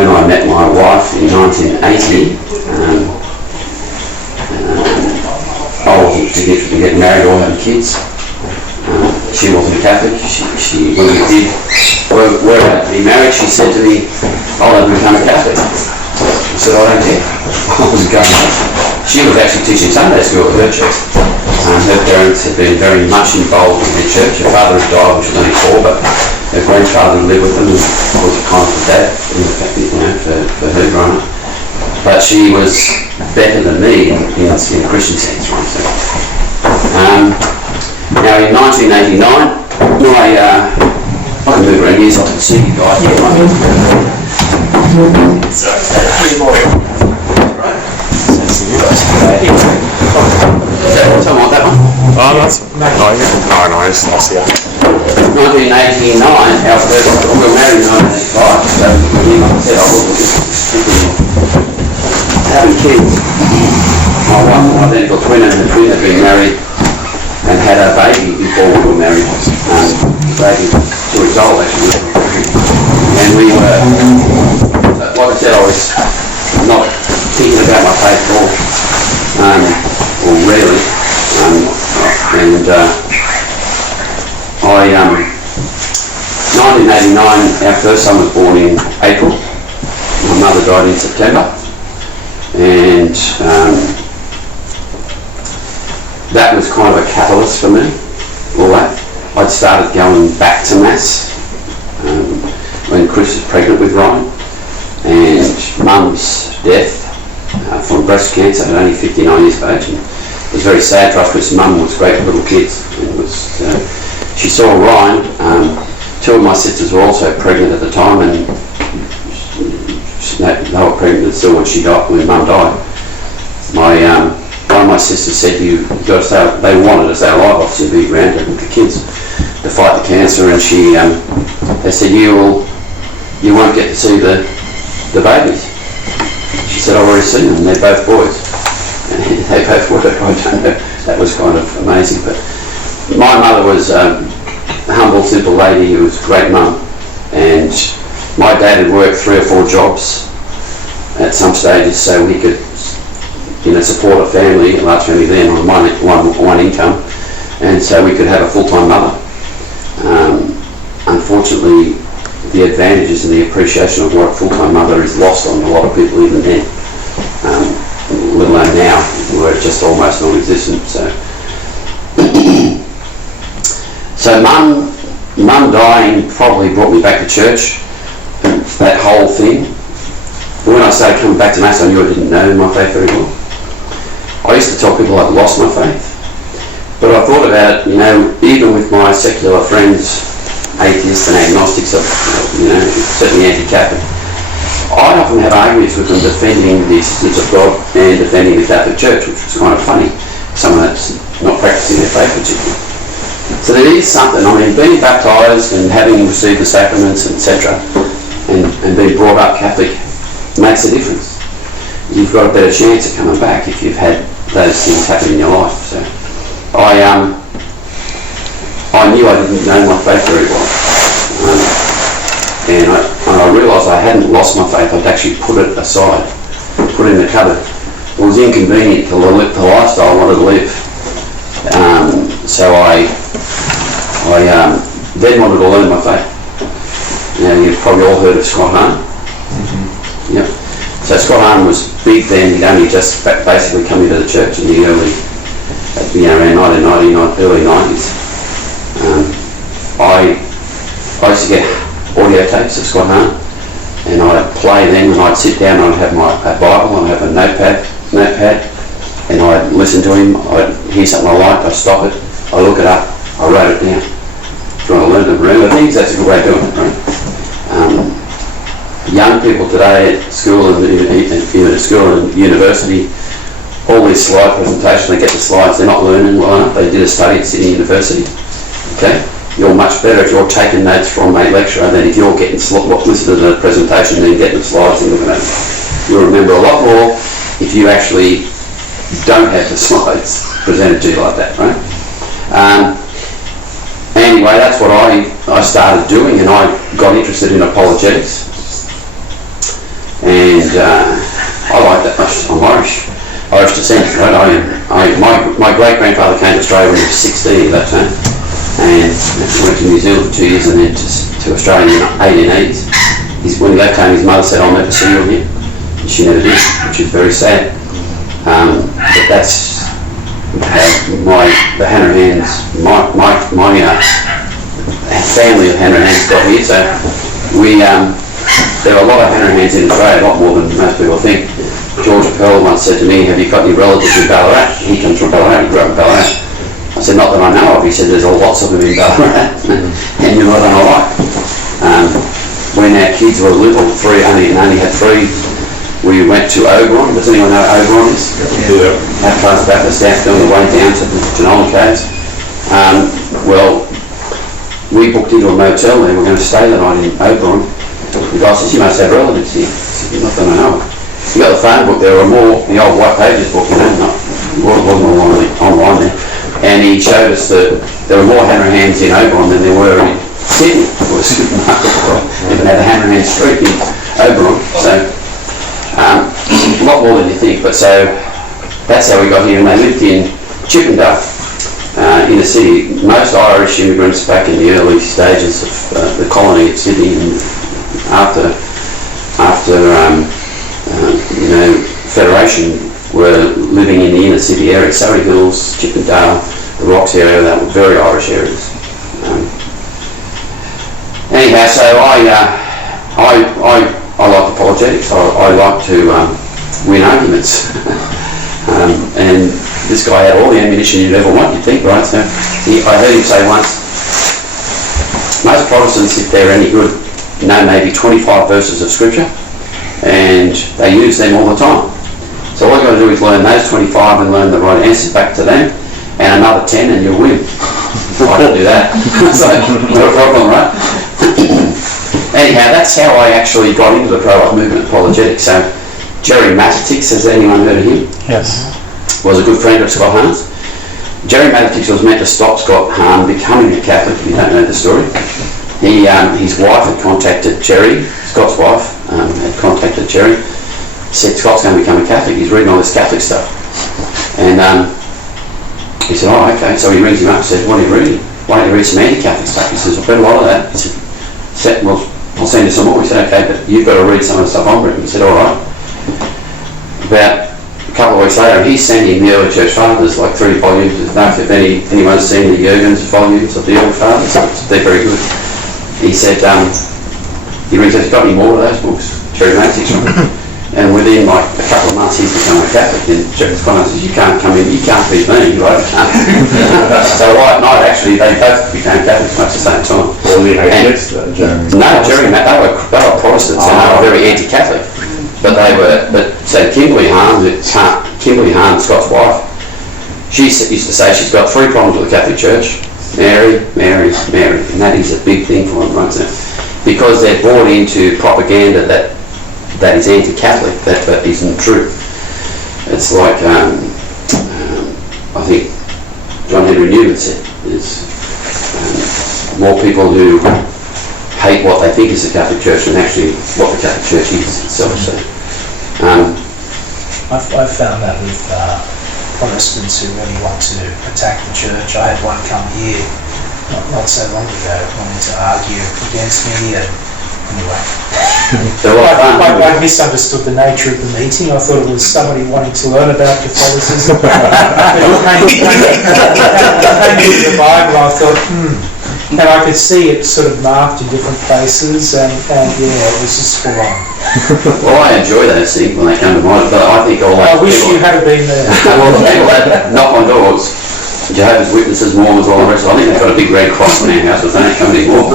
when I met my wife in 1980, I wasn't to get married or have kids. She wasn't Catholic. She when we were about to be married, she said to me, "I'll never become a Catholic." I said, "I don't care." I was going. She was actually teaching Sunday school at her church. Her parents had been very much involved in the church. Her father had died when she was only 4, but her grandfather lived with them and was a kind of dad, for her growing up. But she was better than me in a Christian sense, right? So, now in 1989, I can move around here so I can see you guys. Someone want that one? Oh, that's no, I see that. 1989, our first, we were married in 1985, so like I said, I wasn't having kids. My wife, my identical twin, and the twin had been married and had a baby before we were married. The baby was 2 weeks old actually. And we were, like I said, I was not thinking about my faith at all, or rarely. And 1989, our first son was born in April. My mother died in September, and that was kind of a catalyst for me. All that I'd started going back to Mass when Chris was pregnant with Ryan, and Mum's death from breast cancer at only 59 years of age. And it was very sad for us because Mum was great with little kids. It was, she saw Ryan. 2 of my sisters were also pregnant at the time, and they were pregnant still when Mum died. One of my sisters said, "You've got to stay." They wanted to stay alive, obviously, to be around with the kids to fight the cancer, and they said, "You won't get to see the babies." She said, "I've already seen them. They're both boys." And they both were. I don't know. That was kind of amazing. But my mother was a humble, simple lady who was a great mum, and my dad had worked 3 or 4 jobs at some stages so he could, support a family, a large family then on one income, and so we could have a full-time mother. Unfortunately, the advantages and the appreciation of what a full-time mother is lost on a lot of people even then, let alone now, where it's just almost non-existent. So Mum dying probably brought me back to church, that whole thing. But when I started coming back to Mass, I knew I didn't know my faith very well. I used to tell people I'd lost my faith, but I thought about it, even with my secular friends, atheists and agnostics, certainly anti-Catholic, I'd often have arguments with them defending the existence of God and defending the Catholic Church, which was kind of funny, someone that's not practicing their faith particularly. So there is something, being baptised and having received the sacraments, etc., and being brought up Catholic makes a difference. You've got a better chance of coming back if you've had those things happen in your life. So I knew I didn't know my faith very well, and I realised I hadn't lost my faith. I'd actually put it aside, put it in the cupboard. It was inconvenient to live the lifestyle I wanted to live. So I then wanted to learn my faith. You've probably all heard of Scott Hahn. Mm-hmm. Yep. So Scott Hahn was big then. He'd only just basically come into the church in the around 1990, early 90s. I used to get audio tapes of Scott Hahn, and I'd play them, and I'd sit down and I'd have a Bible, and I'd have a notepad, and I'd listen to him. I'd hear something I liked, I'd stop it, I'd look it up, I wrote it down. Trying to learn to remember things, that's a good way of doing it, right? Young people today at school and university, all these slide presentations, they get the slides, they're not learning well enough. They did a study at Sydney University. Okay, you're much better if you're taking notes from a lecturer than if you're getting listen to the presentation and then getting the slides and looking at them. You'll remember a lot more if you actually don't have the slides presented to you like that, right? Anyway, that's what I started doing, and I got interested in apologetics. and I like that much. I'm Irish descent, right? My great-grandfather came to Australia when he was 16 at that time, and went to New Zealand for 2 years and then to Australia in the 1880s. When he left home, his mother said, "I'll never see you again." And she never did, which is very sad. But that's how the Hanrahans, my family of Hanrahans got here. So there are a lot of Hanrahans in Australia, a lot more than most people think. George Pearl once said to me, "Have you got any relatives in Ballarat?" He comes from Ballarat, he grew up in Ballarat. I said, "Not that I know of." He said, "There's lots of them in Ballarat." And you know what I like. When our kids were little, only had 3, we went to Oberon. Does anyone know what Oberon is? Yeah. Outcast Baptist Outfield on the way down to the Genola Caves. Well, we booked into a motel and we're going to stay that night in Oberon. The guy says, "You must have relatives here." I said, "Not that I know of." You got the phone book, there were more, the old White Pages book, it wasn't online there. And he showed us that there were more Hanrahans in Oberon than there were in Sydney. It was even had a Hanrahan street in Oberon. So, a lot more than you think. But so, that's how we got here, and they lived in Chippendale, in the city. Most Irish immigrants back in the early stages of the colony of Sydney, and after Federation, were living in the inner city area, Surrey Hills, Chippendale, the Rocks area. That were very Irish areas. Anyhow, so I like apologetics. I like to win arguments, and this guy had all the ammunition you'd ever want, you'd think, right? So I heard him say once, most Protestants, if they're any good, know maybe 25 verses of Scripture, and they use them all the time. So all you've got to do is learn those 25 and learn the right answers back to them, and another 10 and you'll win. I can do that. So, not a problem, right? Anyhow, that's how I actually got into the pro-life movement apologetics. So, Jerry Matitix, has anyone heard of him? Yes. Was a good friend of Scott Hahn's. Jerry Matitix was meant to stop Scott Hahn becoming a Catholic, if you don't know the story. His wife had contacted Jerry, Scott's wife, had contacted Jerry, said, "Scott's going to become a Catholic, he's reading all this Catholic stuff." And he said, "Oh, okay." So he rings him up and says, "What are you reading?" "Why don't you read some anti-Catholic stuff?" He says, "I've read a lot of that." He said, "Well, I'll send you some more." He said, "Okay, but you've got to read some of the stuff I'm reading." He said, "All right." About a couple of weeks later, he sent him the early church fathers, like 3 volumes. I don't know if anyone's seen the Jurgens volumes of the early fathers. They're very good. He said, he rings us, "Got any more of those books?" Jerry Matitix. And within like a couple of months, he's become a Catholic. And Jerry says, "You can't come in, you can't be me, right?" So right night, actually, they both became Catholics at the same time. All the atheists, No, Jerry, they were Protestants, and they were very anti-Catholic. But so Kimberly Hahn, Scott's wife, she used to say she's got 3 problems with the Catholic Church: Mary, Mary, Mary, and that is a big thing for them, right? So, because they're bought into propaganda that is anti-Catholic, that isn't true. It's like I think John Henry Newman said, there's more people who hate what they think is the Catholic Church than actually what the Catholic Church is itself. So, I've found that with Protestants who really want to attack the church. I had one come here not so long ago, wanting to argue against me, and anyway. I misunderstood the nature of the meeting. I thought it was somebody wanting to learn about Catholicism. It came into the Bible, I thought, and I could see it sort of marked in different places, and yeah, it was just full on. Well, I enjoy those things when they come to mind, but I think all I wish you had been there. Well, the people that knock on doors, Jehovah's Witnesses, Mormons, all the rest, I think they've got a big red cross on our house, but they don't come anymore.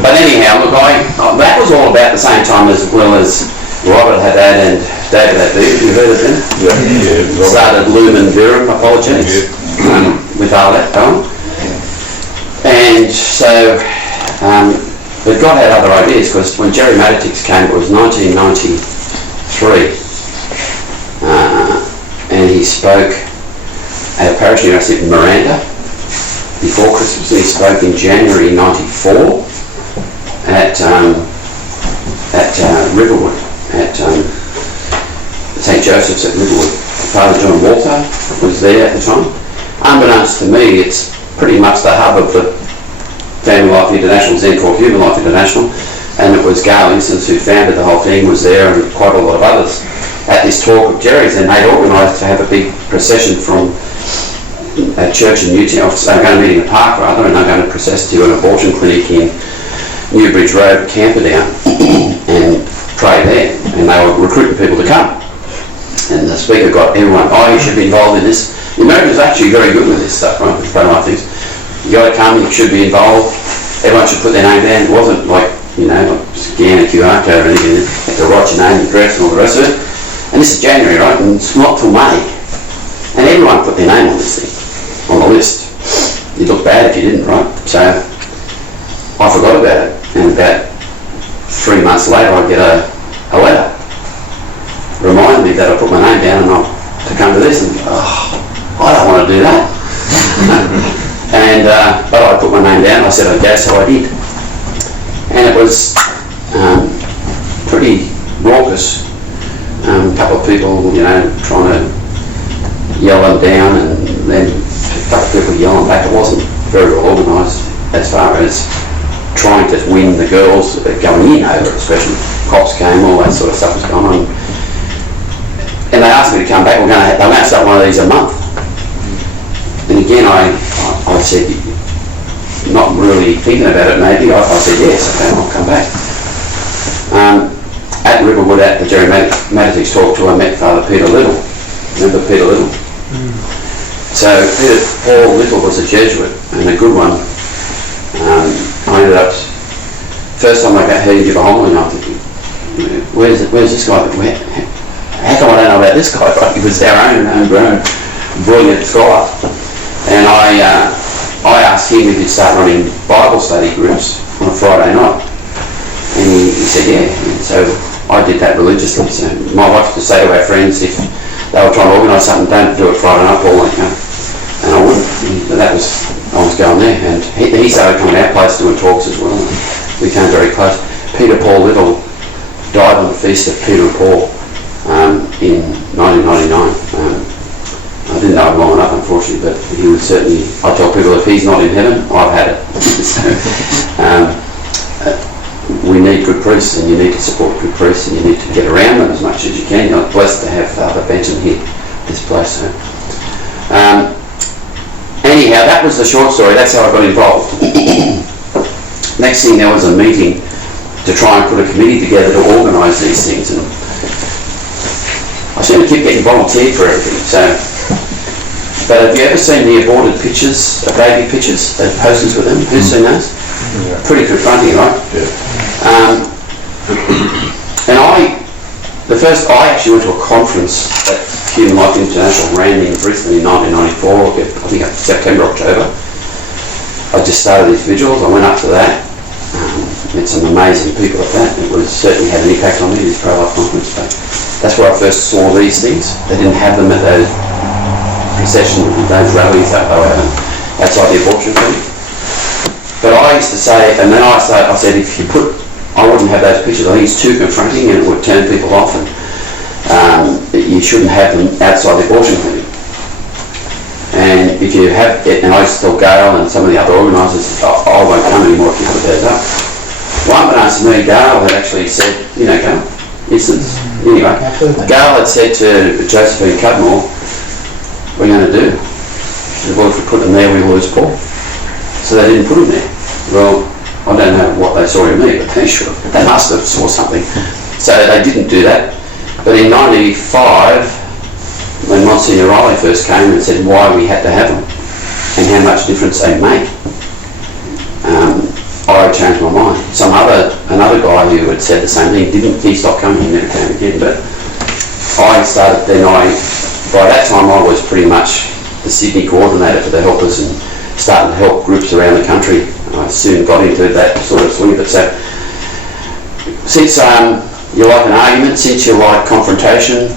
But anyhow, look, that was all about the same time as well as Robert Haddad and David Haddad. You heard of them? Yeah. Started Lumen Verum Apologetics with Arlette Cohen. And so, but God had other ideas, because when Jerry Matitix came, it was 1993. And he spoke at a parish university in Miranda before Christmas. He spoke in January '94 at at Riverwood, at St Joseph's at Riverwood. Father John Walter was there at the time. Unbeknownst to me, it's pretty much the hub of the Family Life International, Zen for Human Life International, and it was Gail Instance who founded the whole thing, was there, and quite a lot of others at this talk of Jerry's, and they'd organised to have a big procession from a church in Newtown. They were going to meet in the park rather, and they were going to process to an abortion clinic in Newbridge Road, Camperdown, and pray there, and they were recruiting people to come. And the speaker got everyone, you should be involved in this. The Americans are actually very good with this stuff, right? With pro-life things. You got to come, you should be involved. Everyone should put their name down. It wasn't like, like scan a QR code or anything. You have to write your name, address, and all the rest of it. And this is January, right? And it's not till May. And everyone put their name on this thing, on the list. You'd look bad if you didn't, right? So I forgot about it. And about 3 months later, I get a letter. Reminded me that I put my name down and to come to this, and I don't want to do that. And but I put my name down. I said I'd go, so I did. And it was pretty raucous. A couple of people, trying to yell them down, and then a couple of people yelling back. It wasn't very well organised as far as trying to win the girls going in over it, especially. Cops came, all that sort of stuff was going on. And they asked me to come back. They're going to start one of these a month. And again, I said, not really thinking about it maybe, I said yes, okay, I'll come back. At Riverwood, at the Jerry Matizik's talk to, I met Father Peter Little. Remember Peter Little? So Paul Little was a Jesuit, and a good one. I ended up, first time I heard him give a homily, I'm thinking, where's this guy? How come I don't know about this guy? Right? He was our own homegrown, brilliant scholar. And I asked him if he'd start running Bible study groups on a Friday night. And he said, yeah. And so I did that religiously. So my wife used to say to our friends, if they were trying to organise something, don't do it Friday night, Paul. And I wouldn't. And I was going there. And he started coming to our place doing talks as well. And we came very close. Peter Paul Little died on the feast of Peter and Paul. In 1999. I didn't know him long enough, unfortunately, but he was certainly, I tell people, if he's not in heaven, I've had it. So, we need good priests, and you need to support good priests, and you need to get around them as much as you can. You're blessed to have Father Benton here, this place. So. Anyhow, that was the short story. That's how I got involved. Next thing, there was a meeting to try and put a committee together to organise these things. And I seem to keep getting volunteered for everything. So, but have you ever seen the aborted pictures, baby pictures, the posters with them? Who's seen those? Yeah. Pretty confronting, right? Yeah. And I actually went to a conference that Human Life International ran in Brisbane in 1994. I think September, October. I just started these vigils. I went up to that. Met some amazing people at that. It was certainly had an impact on me, this pro-life conference. But that's where I first saw these things. They didn't have them at those processions, those rallies that they were having outside the abortion clinic. But I used to say, and then I said, if you I wouldn't have those pictures. I think it's too confronting and it would turn people off, and you shouldn't have them outside the abortion clinic. And if you have it, and I used to tell Gail and some of the other organisers, I won't come anymore if you put those up. One unbeknownst to me, Gail had actually said, Gail, instance. Anyway, Gail had said to Josephine Cudmore, what are you going to do? She said, well, if we put them there, we lose Paul. So they didn't put them there. Well, I don't know what they saw in me, but they must have saw something. So they didn't do that. But in 1995, when Monsignor Riley first came and said why we had to have them and how much difference they make, I changed my mind. Another guy who had said the same thing he stopped coming, he never came again. But I started then. By that time I was pretty much the Sydney coordinator for the helpers and started to help groups around the country. I soon got into that sort of swing. But so since you like an argument, since you like confrontation,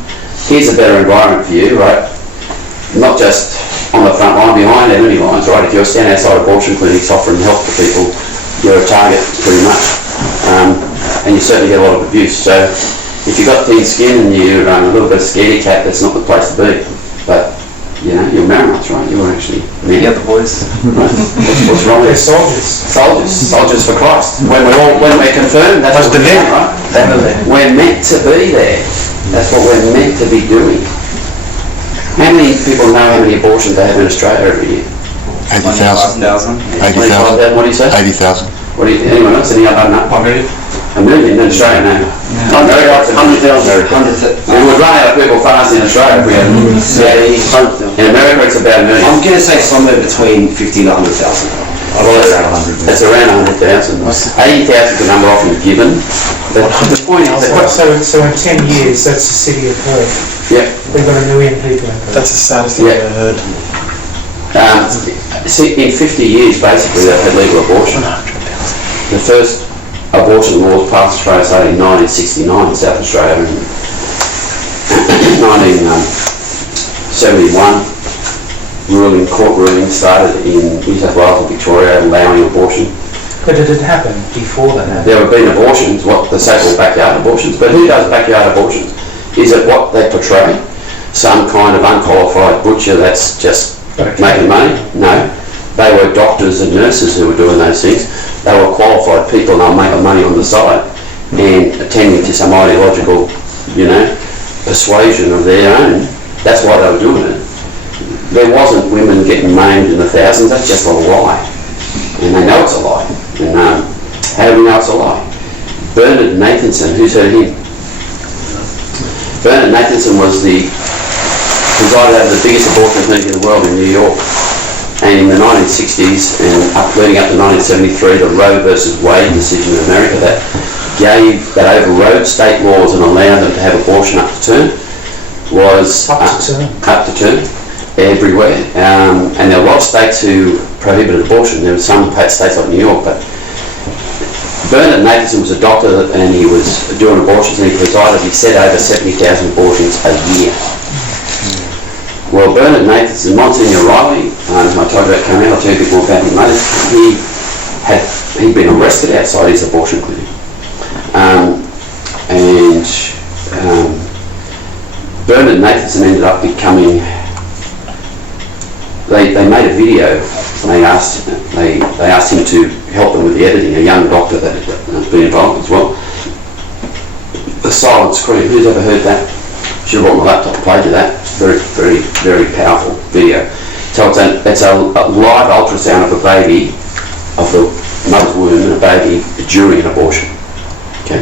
here's a better environment for you, right? Not just on the front line, behind enemy lines, right? If you're standing outside abortion clinics offering help to people, you're a target pretty much. and you certainly get a lot of abuse. So if you've got thin skin and you're a little bit of scaredy cat, that's not the place to be. But you know, you're Maramites, right? You were actually The other boys. right? What's wrong They're with soldiers. soldiers for Christ? When we're confirmed, that's what we're doing, right? We're meant to be there. That's what we're meant to be doing. How many people know how many abortions they have in Australia every year? 80,000. 80,000. What do you say? 80,000. Anyone else? Any other? No. 1 million in Australia now. Oh, no, 100,000. We would run out of people fast in Australia if we had. In America, it's about 1 million. I'm going to say somewhere between 50 and 100,000. Well, it's around 100,000. 80,000 is the number often given. The point is that... So in 10 years, that's the city of Perth. Yep. We've got 1 million people in Perth. That's the saddest thing I've ever heard. See, in 50 years, basically, they've had legal abortion. The first abortion laws passed Australia started in 1969 in South Australia, and 1971 court ruling started in New South Wales and Victoria allowing abortion. But did it happen before that? There have been abortions, what the so-called backyard abortions, but who does backyard abortions? Is it what they portray? Some kind of unqualified butcher that's just making money? No. They were doctors and nurses who were doing those things. They were qualified people and they were making money on the side and attending to some ideological, persuasion of their own. That's why they were doing it. There wasn't women getting maimed in the thousands. That's just a lie. And they know it's a lie. And how do we know it's a lie? Bernard Nathanson, who's heard him? Bernard Nathanson presided over the biggest abortion clinic in the world in New York. And in the 1960s and leading up to 1973, the Roe versus Wade decision in America that overrode state laws and allowed them to have abortion up to term was up to term everywhere. And there were a lot of states who prohibited abortion. There were some states like New York, but Bernard Nathanson was a doctor and he was doing abortions and he said over 70,000 abortions a year. Well, Bernard Nathanson, Monsignor Riley, I told you about coming out, I'll tell you a bit more about him later. He'd been arrested outside his abortion clinic. Bernard Nathanson ended up becoming... They made a video and they asked him to help them with the editing, a young doctor that has been involved as well. The silent scream, who's ever heard that? Should have brought my laptop and played you that. It's very, very, very powerful video. So it's a live ultrasound of a baby, of the mother's womb and a baby during an abortion. Okay,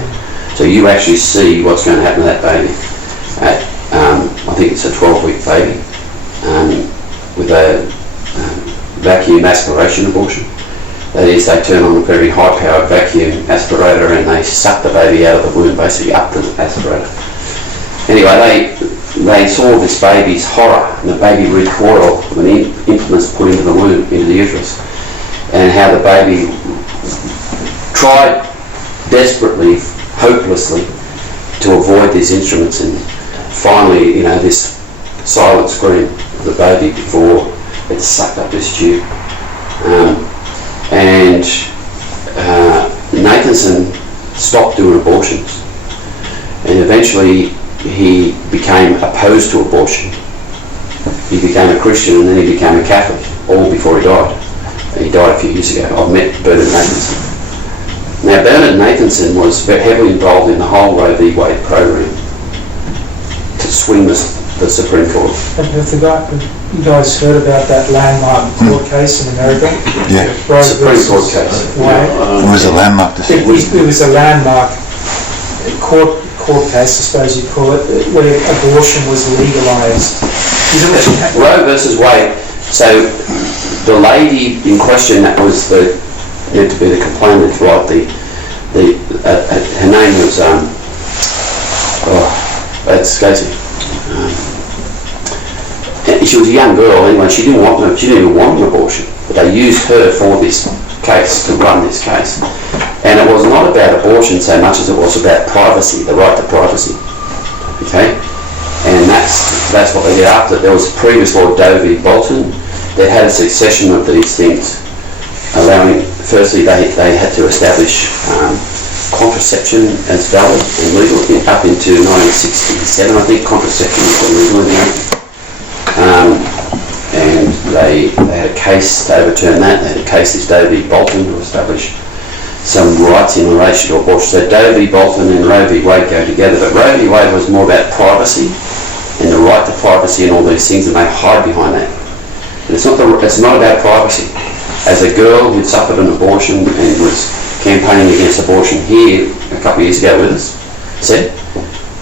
so you actually see what's going to happen to that baby. I think it's a 12-week baby with a vacuum aspiration abortion. That is, they turn on a very high-powered vacuum aspirator and they suck the baby out of the womb, basically up to the aspirator. Anyway, they saw this baby's horror, and the baby recoiled when implements put into the womb, into the uterus, and how the baby tried desperately, hopelessly, to avoid these instruments, and finally, this silent scream of the baby before it sucked up this tube. Nathanson stopped doing abortions, and eventually he became opposed to abortion. He became a Christian and then he became a Catholic, all before he died. He died a few years ago. I've met Bernard Nathanson. Now, Bernard Nathanson was very heavily involved in the whole Roe v. Wade program to swing the Supreme Court. You guys heard about that landmark court case in America? Yeah. Supreme Court case. Wade. It was a landmark decision. It was a landmark court case, I suppose you'd call it, where abortion was legalised. Roe versus Wade. So the lady in question that was meant to be the complainant, right? Her name was she was a young girl anyway. She didn't even want an abortion, but they used her for this case to run this case. And it was not about abortion so much as it was about privacy, the right to privacy. Okay? And that's what they did after. There was a previous law, Doe v. Bolton, that had a succession of these things, allowing, firstly, they had to establish contraception as valid and legal up into 1967, I think. Contraception was illegal in America. And they had a case to overturn that. They had a case this Doe v. Bolton to establish some rights in relation to abortion. So Doe v. Bolton and Roe v. Wade go together, but Roe v. Wade was more about privacy and the right to privacy and all these things, and they hide behind that. And it's not about privacy. As a girl who suffered an abortion and was campaigning against abortion here a couple of years ago with us, said,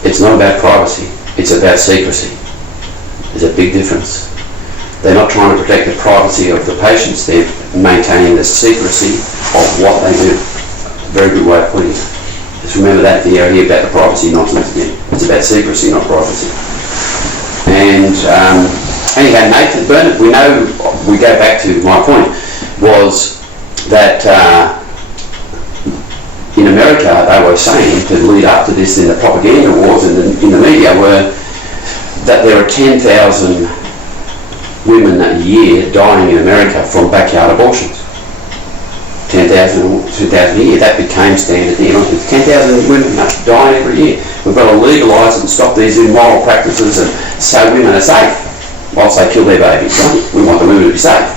it's not about privacy, it's about secrecy. There's a big difference. They're not trying to protect the privacy of the patients, they're maintaining the secrecy of what they do. Very good way of putting it. Just remember that the area about the privacy nonsense again. It's about secrecy, not privacy. And anyhow, Nathan Burnett, we know, we go back to my point, was that in America they were saying, to lead up to this in the propaganda wars in the media, were that there are 10,000 women a year dying in America from backyard abortions. 10,000 or 2,000 a year, that became standard here. 10,000 women die every year. We've got to legalise and stop these immoral practices and so women are safe whilst they kill their babies. Right? We want the women to be safe.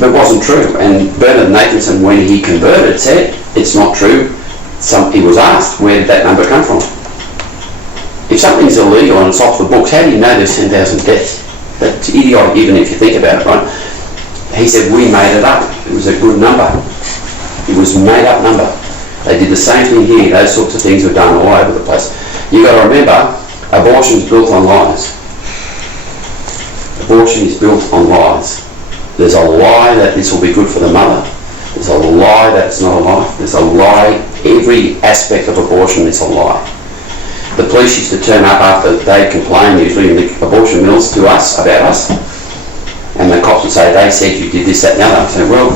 But it wasn't true. And Bernard Nathanson, when he converted, said it's not true. He was asked, where did that number come from? If something's illegal and it's off the books, how do you know there's 10,000 deaths? That's idiotic, even if you think about it, right? He said, we made it up. It was a good number. It was a made-up number. They did the same thing here. Those sorts of things were done all over the place. You've got to remember, abortion is built on lies. Abortion is built on lies. There's a lie that this will be good for the mother. There's a lie that it's not a lie. There's a lie. Every aspect of abortion is a lie. The police used to turn up after they complained, usually in the abortion mills, to us, about us. And the cops would say, they said you did this, that and the other. I'd say, well,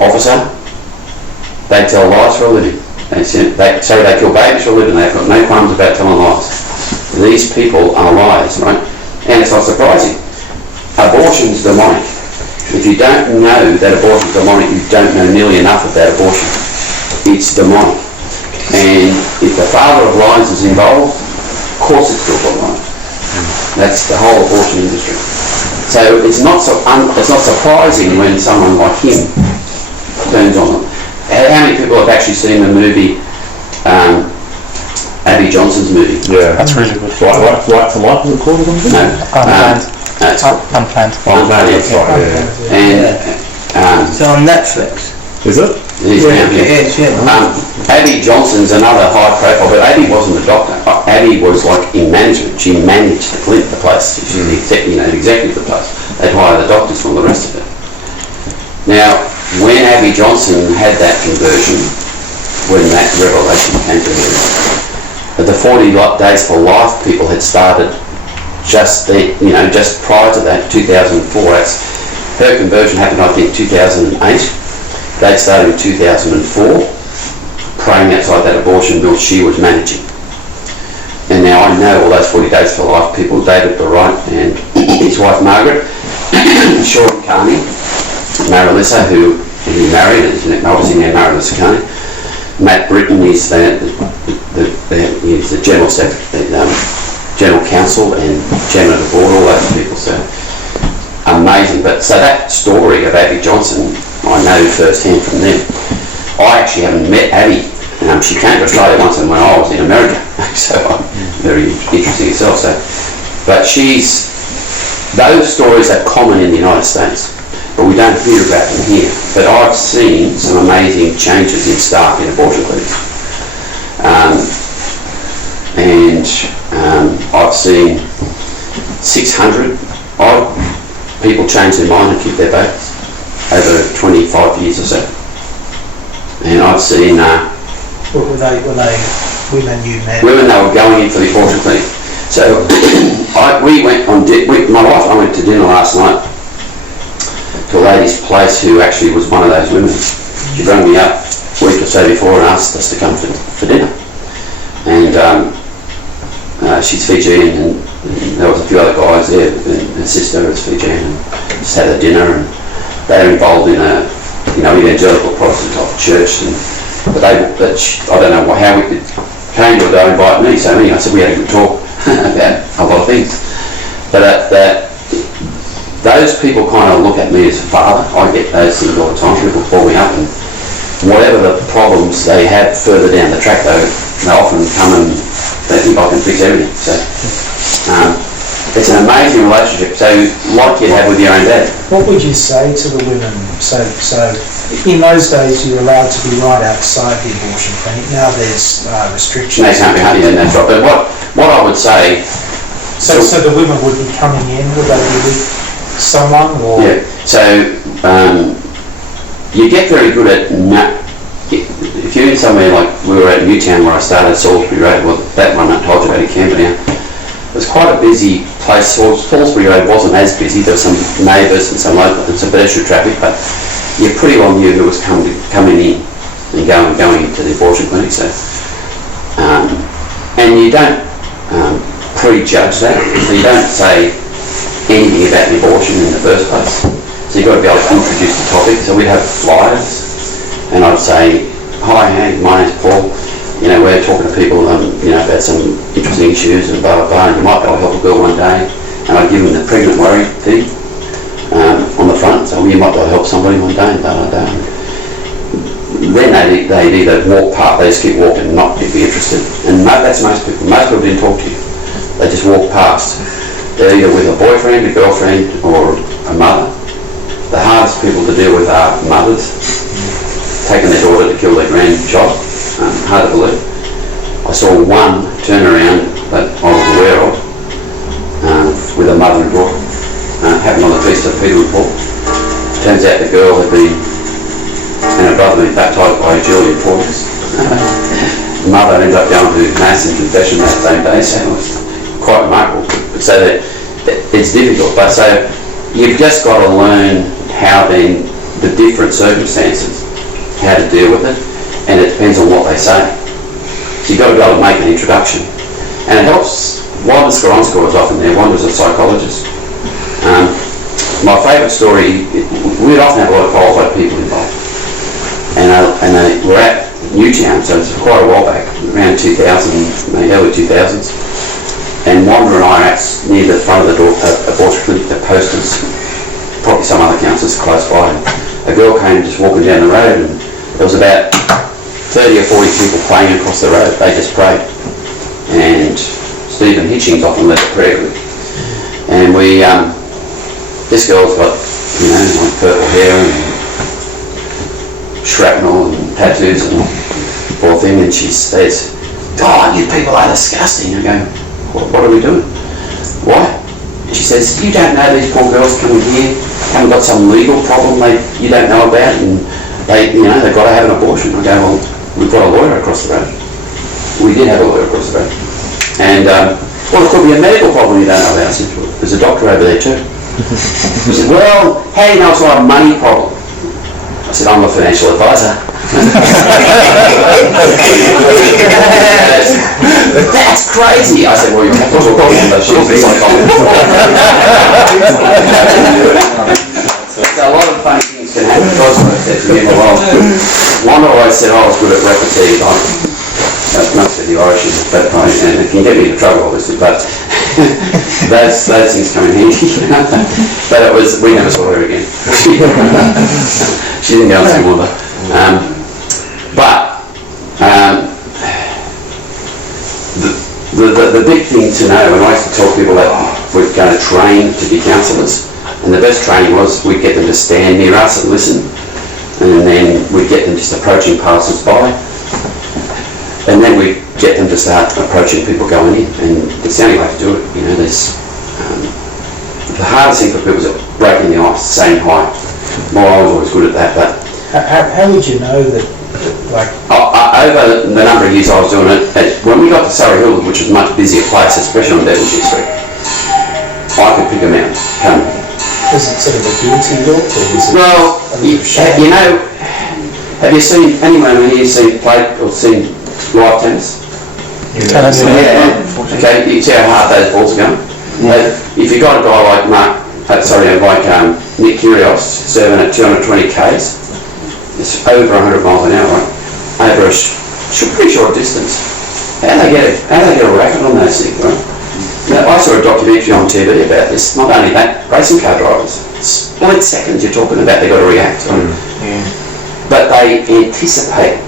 officer, they tell lies for a living. They say they kill babies for a living. They've got no qualms about telling lies. These people are liars, right? And it's not surprising. Abortion's demonic. If you don't know that abortion's demonic, you don't know nearly enough about abortion. It's demonic. And if the father of lies is involved, of course it's built on lies. That's the whole abortion industry. So it's not surprising when someone like him turns on them. How many people have actually seen the movie, Abby Johnson's movie? Yeah, that's really good. Right for life, was it called? No. Unplanned. Yeah. And It's on Netflix. Is it? Abby Johnson's another high profile, but Abby wasn't a doctor. Abby was like in management. She managed the place. She's the executive of the place. They'd hire the doctors from the rest of it. Now, when Abby Johnson had that conversion, when that revelation came to her, the 40 Days for Life people had started just prior to that, 2004. Her conversion happened, I think, 2008. They started in 2004, praying outside that abortion bill she was managing. And now I know all those 40 Days for Life people, David Barright and his wife Margaret, Sean Carney, Marilisa, who he married, and obviously now Marilisa Carney. Matt Britton is the general secretary, general counsel and chairman of the board, all those people. So amazing. But so that story of Abby Johnson, I know firsthand from them. I actually haven't met Abby. She came to Australia once and when I was in America, so very interesting herself. So, but those stories are common in the United States, but we don't hear about them here. But I've seen some amazing changes in staff in abortion clinics, and I've seen 600 odd people change their mind and keep their babies over 25 years or so. And I've seen Were they women you met? women that were going in for the abortion clinic. So we went on, my wife and I went to dinner last night to a lady's place who actually was one of those women. She rang me up a week or so before and asked us to come for dinner. And she's Fijian, and there was a few other guys there, and her sister is Fijian, and just had a dinner, and they're involved in a evangelical Protestant type of church, but I don't know how we came to it. They invited me, so I said we had a good talk about a lot of things. But those people kind of look at me as a father. I get those things all the time. People call me up, and whatever the problems they have further down the track, they often come and they think I can fix everything. So it's an amazing relationship. So like you'd have with your own dad. What would you say to the women? So in those days you were allowed to be right outside the abortion clinic. Now there's restrictions. They can't be hunting, and that's right. But what I would say. So the women would be coming in. Would they be with someone or? Yeah. So you get very good at if you're in somewhere like we were at Newtown where I started, Salisbury Road. Well, that one I told you about in Camberdown. It was quite a busy place. Salisbury Road wasn't as busy. There were some neighbours and some local and some pedestrian traffic, but you pretty well knew who was coming in and going into the abortion clinic. So, and you don't prejudge that. So you don't say anything about the abortion in the first place. So you've got to be able to introduce the topic. So we'd have flyers, and I'd say, "Hi, hey, my name's Paul. We're talking to people, about some interesting issues and blah, blah, blah, and you might be able to help a girl one day." And I'd give them the pregnant worry thing on the front, so you might be able to help somebody one day, and blah, blah, blah. Then they'd either walk past, they just keep walking and not be interested. And that's most people. Most people didn't talk to you. They just walk past. They're either with a boyfriend, a girlfriend, or a mother. The hardest people to deal with are mothers, taking their daughter to kill their grandchild. Hard to believe. I saw one turn around that I was aware of with a mother and daughter. Happened on the feast of Peter and Paul. Turns out the girl had been and her brother had been baptised by Julian Porters. The mother ended up going to Mass and confession that same day, so it was quite remarkable. So that it's difficult, but so you've just got to learn how then the different circumstances, how to deal with it. And it depends on what they say. So you've got to be able to make an introduction. And it helps. Wanda Skoronska was often there. Wanda's a psychologist. My favourite story, we'd often have a lot of qualified people involved. And they were at Newtown, so it's quite a while back, around 2000, maybe early 2000s. And Wanda and I are at near the front of the door, abortion clinic, the posters, probably some other counsellors close by. And a girl came just walking down the road, and there was about 30 or 40 people praying across the road. They just prayed. And Stephen Hitchings often led the prayer group. And this girl's got, like purple hair and shrapnel and tattoos and all thing, and she says, "God, you people are disgusting." I go, what are we doing? Why? And she says, "You don't know these poor girls coming here, haven't got some legal problem you don't know about, and they've got to have an abortion." I go, "Well, we've got a lawyer across the road." We did have a lawyer across the road. And, well, it could be a medical problem you don't know about. I said, "Well, there's a doctor over there too." He said, "Well, how do you know it's not a money problem?" I said, "I'm a financial advisor." That's crazy. I said, "Well, you're a problem, but she's a psychologist." So a lot of funny things can happen because I said to me, one always said I was good at repartee. Most of the Irish is that point, and it can get me into trouble, obviously, but those things come in handy. But we never saw her again. She didn't go and see Wanda. The big thing to know, and I used to tell people that we're going to train to be counsellors, and the best training was we'd get them to stand near us and listen, and then we'd get them just approaching passers by, and then we'd get them to start approaching people going in, and it's the only way to do it. There's the hardest thing for people is breaking the ice, saying hi. I was always good at that, but how would you know that over the number of years I was doing it, when we got to Surrey Hills, which was a much busier place, especially on Devonshire Street, I could pick them out. Was it sort of a guilty look, or was it? Well, have you seen anyone here play or seen live tennis? Tennis, yeah. Okay, you see how hard those balls are going. If you got a guy like Nick Kyrgios serving at 220 k's, it's over 100 miles an hour, right? Over a pretty short distance. How do they get a racket on those things, right? Now, I saw a documentary on TV about this. Not only that, racing car drivers, split seconds you're talking about, they've got to react. Right? But they anticipate.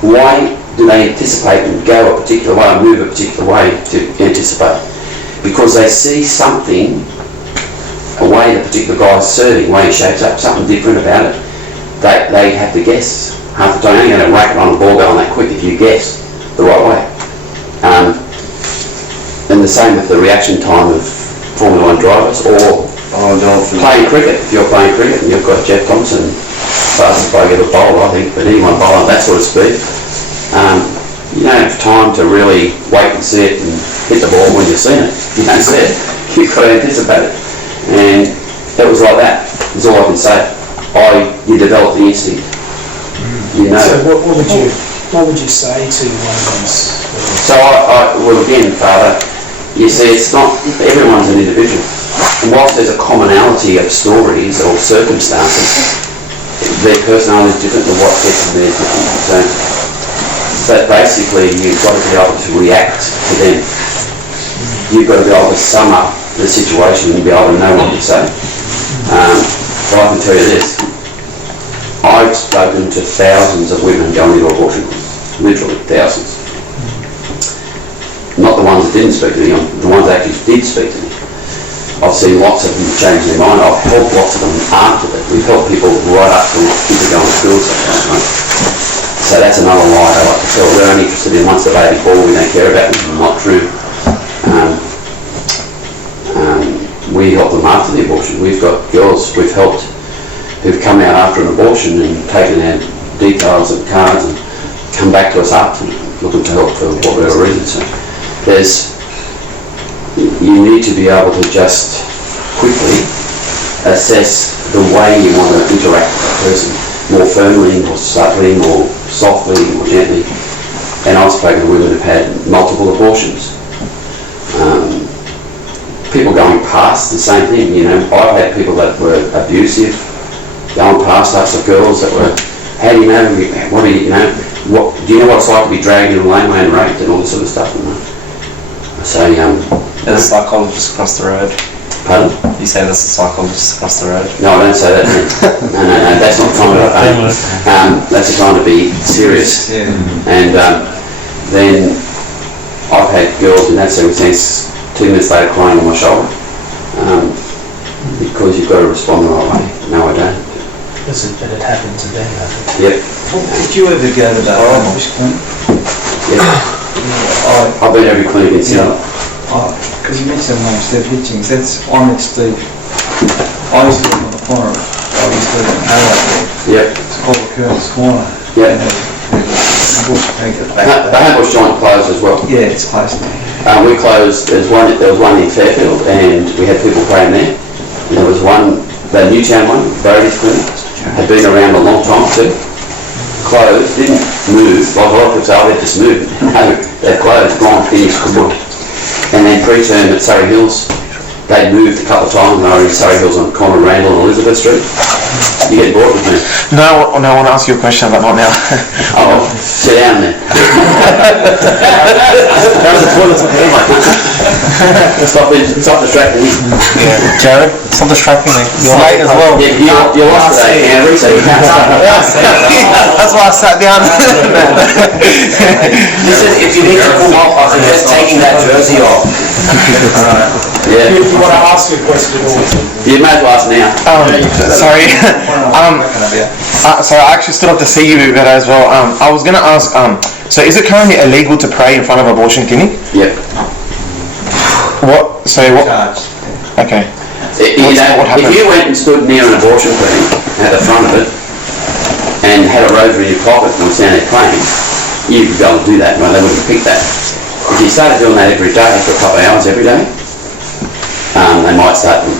Why do they anticipate and go a particular way or move a particular way to anticipate? Because they see something, a way the particular guy's serving, way he shapes up, something different about it. They have to guess. Half the time, you're only going to racket on the ball going that quick if you guess the right way. And the same with the reaction time of Formula 1 drivers, or playing cricket. If you're playing cricket and you've got Jeff Thompson, fastest bloke ever bowler, I think, but anyone bowling that sort of speed, you don't have time to really wait and see it and hit the ball when you've seen it. You don't see it. You've got to anticipate it. And it was like that. That's all I can say. You develop the instinct. You know. So what would you say to one of these? So well again, Father, you see, it's not, everyone's an individual. And whilst there's a commonality of stories or circumstances, their personality is different to what gets them there different. But basically, you've got to be able to react to them. You've got to be able to sum up the situation and be able to know what to say. But I can tell you this, I've spoken to thousands of women going into abortion clinics, literally thousands. Not the ones that didn't speak to me, the ones that actually did speak to me. I've seen lots of them change their mind. I've helped lots of them after that. We've helped people right up from kids going to school. So that's another lie I like to tell. We're only interested in once the baby's born, we don't care about them. Not true. We help them after the abortion. We've got girls we've helped who've come out after an abortion and taken our details and cards and come back to us after looking to help for whatever reason. So you need to be able to just quickly assess the way you want to interact with that person, more firmly, more subtly, more softly, more gently. And I've spoken to women who've had multiple abortions. People going past the same thing, you know. I've had people that were abusive going past us, or girls that were, how do you know, what do you know, do you know what it's like to be dragged in a laneway and raped and all this sort of stuff? So, There's a psychologist across the road. Pardon? You say there's a psychologist across the road? No, I don't say that. No, that's not trying to that's trying to be serious. Yeah. And then I've had girls in that circumstance 2 minutes later crying on my shoulder because you've got to respond the right way. No, I don't. But it happened to them, I think. Yep. Did you ever go to that Irish clinic? Yeah. I've been every clinic in Sydney. Because you mentioned Steve Hitchings, that's honestly, I used to live on the farm. I used to live in Hanrahan. Yep. It's called the Curtis Corner. Yep. The Hanbush joint closed as well. Yeah, it's closed now. We closed, there was one in Fairfield and we had people praying there. And there was one, the Newtown one, Brody's clinic, had been around a long time too. Closed, didn't move, like a lot of people say, oh, they've just moved. No, they're closed, gone, finished, good. And then preterm at Surrey Hills, they moved a couple of times and I was in Surrey Hills on Conor Randall and Elizabeth Street. You get bored with me? No, I want to ask you a question, but not now. Oh, sit down then. That was the toilet something like Stop distracting me. Yeah. Jared, stop distracting me. You're late as well. Yeah, you're lost today, Henry, so you can't stop. That's why I sat down. Listen, if you need to come off, I suggest taking that jersey off. Yeah. You want to ask a question or? You may as well ask now. Sorry. So I actually stood up to see you better as well. I was going to ask, so is it currently illegal to pray in front of abortion clinic? Yep. What? So what? Okay. You know, if you went and stood near an abortion clinic at the front of it and had a rosary in your pocket and was down there praying, you could go and do that. Well, they wouldn't pick that. If you started doing that every day for a couple of hours every day, they might start to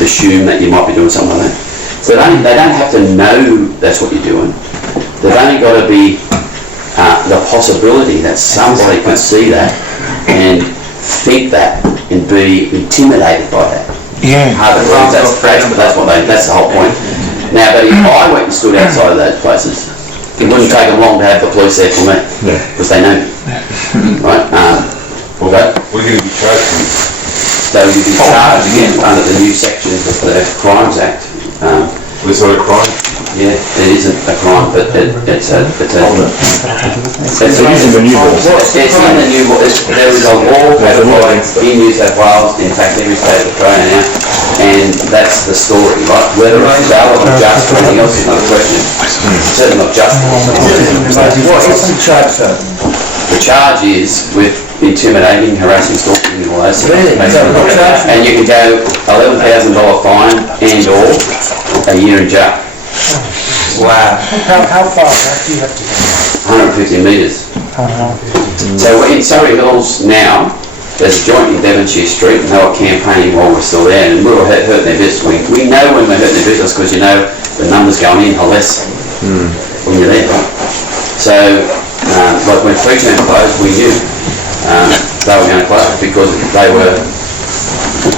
assume that you might be doing something like that. So they don't have to know that's what you're doing. They've only got to be the possibility that somebody could see that and think that and be intimidated by that. Yeah. Hard to believe that's the whole point. Now, but if I went and stood outside of those places, it wouldn't take them long to have the police there for me, because they know me. Right? Okay? We're going to be charged. So you'd be charged again under the new sections of the Crimes Act. What sort of crime? Yeah, it isn't a crime, but it's in the new law. There is a law codified in New South Wales, in fact every state of Australia now, and that's the story, right? Whether it's valid or just or anything else is not a question. Certainly not just. What is the charge, sir? The charge is with intimidating, harassing, stalking, and all those things. Really? And you can go $11,000 fine and/or a year in jail. Wow. How far back do you have to go? 150 metres. So in Surrey Hills now, there's a joint in Devonshire Street, and they were campaigning while we're still there, and we were hurting their business. We know when we're hurting their business because you know the numbers going in are less when you're there, right? So, like when Freetown closed, we knew they were going to close because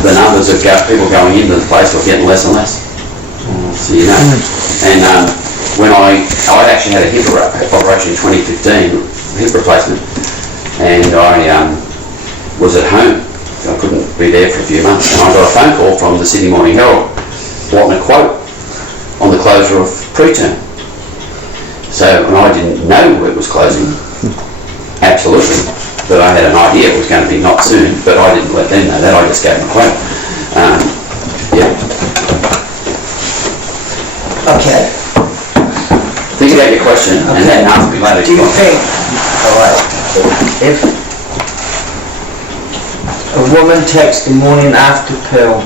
the numbers of people going into the place were getting less and less. So you know. And when I actually had a hip operation in 2015, hip replacement, and I was at home. I couldn't be there for a few months, and I got a phone call from the Sydney Morning Herald wanting a quote on the closure of preterm. So, and I didn't know it was closing, absolutely, but I had an idea it was going to be not soon, but I didn't let them know that, I just gave them a quote. Yeah. Okay. Think about your question, and then ask me later. Do you think, alright, if a woman takes the morning after pill,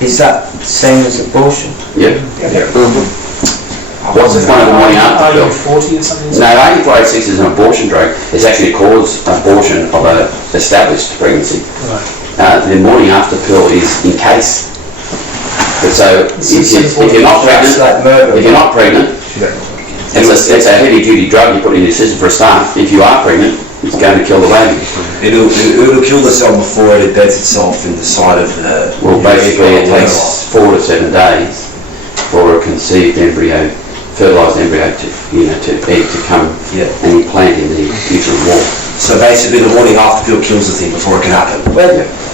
is that the same as abortion? Yeah. What's the point of the morning after pill? Are you 40 or something? No, 8486 is an abortion drug. It's actually a cause abortion of an established pregnancy. Right. The morning after pill is in case. But so if you're not pregnant, it's a heavy duty drug you put in your system for a start. If you are pregnant, it's going to kill the baby. It'll kill the cell before it embeds itself in the side of the... Well, basically it takes 4 to 7 days for a conceived embryo, fertilised embryo to come and implant in the uterine wall. So basically the morning after pill kills the thing before it can happen.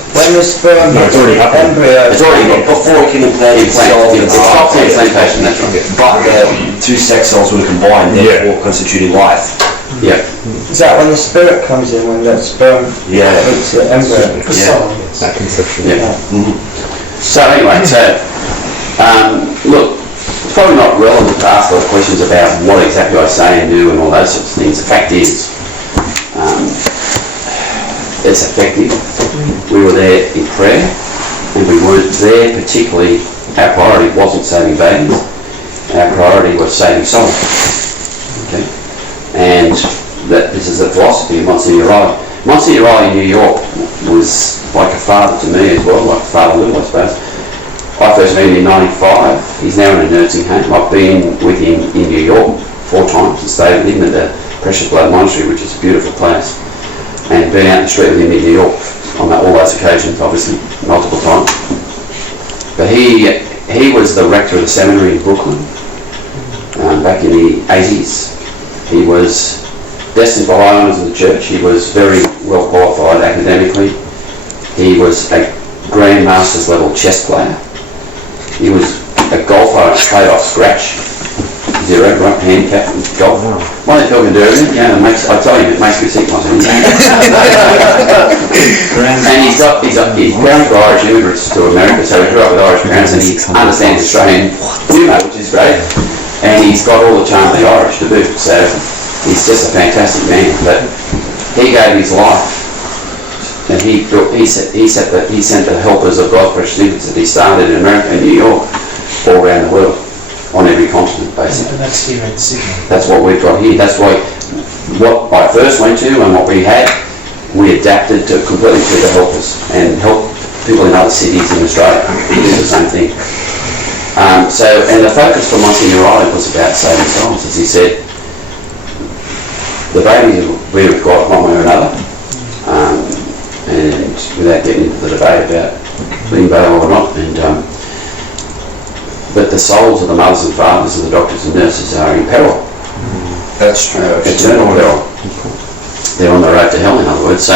When the sperm it's already happened. embryo... It's already before it can implant itself... It stops the implantation, that's right. But the two sex cells will combine, therefore constituting life. Yeah. Is that when the spirit comes in, when that sperm meets the embryo? That conception. Yeah. So anyway, look, it's probably not relevant to ask those questions about what exactly I say and do and all those sorts of things. The fact is, it's effective. We were there in prayer, and we weren't there particularly, our priority wasn't saving babies, our priority was saving souls. Okay? And this is the philosophy of Monsignor Riley. Monsignor Riley in New York was like a father to me as well, like Father Lou, I suppose. I first met him in '95. He's now in a nursing home. I've been with him in New York 4 times and stayed with him at the Precious Blood Monastery, which is a beautiful place, and been out in the street with him in New York on all those occasions, obviously, multiple times. But he was the rector of the seminary in Brooklyn back in the 80s. He was destined for high honours in the church. He was very well qualified academically. He was a Grand Masters level chess player. He was a golfer, played off scratch, 0, right, handicap, golf. One of the people can do everything, I tell you, it makes me sick myself. And he's parents were Irish immigrants to America, so he grew up with Irish parents, and he understands Australian humour, which is great. And he's got all the charm of the Irish to boot, so he's just a fantastic man. But he gave his life, and he sent the helpers of God's precious infants that he started in America and New York, all around the world, on every continent, basically. And that's here in Sydney. That's what we've got here. That's why what I first went to and what we had, we adapted to completely to the helpers and help people in other cities in Australia do the same thing. And the focus for Monsignor Riley was about saving souls, as he said. The babies we're with God one way or another, and without getting into the debate about being bail or not, and but the souls of the mothers and fathers and the doctors and nurses are in peril. That's true. Eternal peril. They're on the road to hell, in other words. So,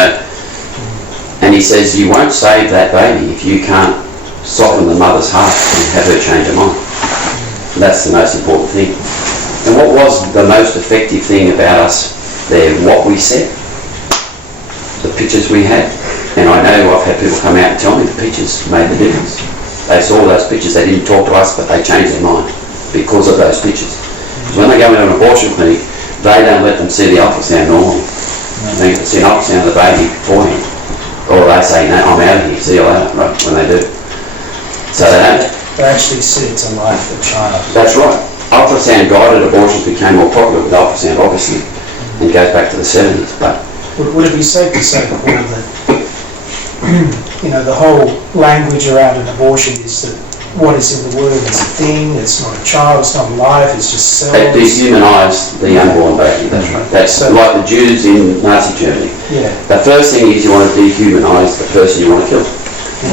and he says, you won't save that baby if you can't soften the mother's heart and have her change her mind. That's the most important thing. And what was the most effective thing about us there? What we said, the pictures we had. And I know I've had people come out and tell me the pictures made the difference. They saw those pictures, they didn't talk to us, but they changed their mind because of those pictures. When they go into an abortion clinic, they don't let them see the ultrasound normally. They can see an ultrasound of the baby beforehand. Or they say, no, I'm out of here, see you later, right, when they do. So they don't. They actually see it's a life, the child. That's right. Ultrasound guided abortions became more popular with ultrasound, obviously, and goes back to the 70s. But Would it be safe to say, Paul, that the whole language around an abortion is that what is in the word is a thing, it's not a child, it's not alive, it's just cells. it dehumanised the unborn baby, that's right. That's like the Jews in Nazi Germany. Yeah. The first thing is you want to dehumanise the person you want to kill.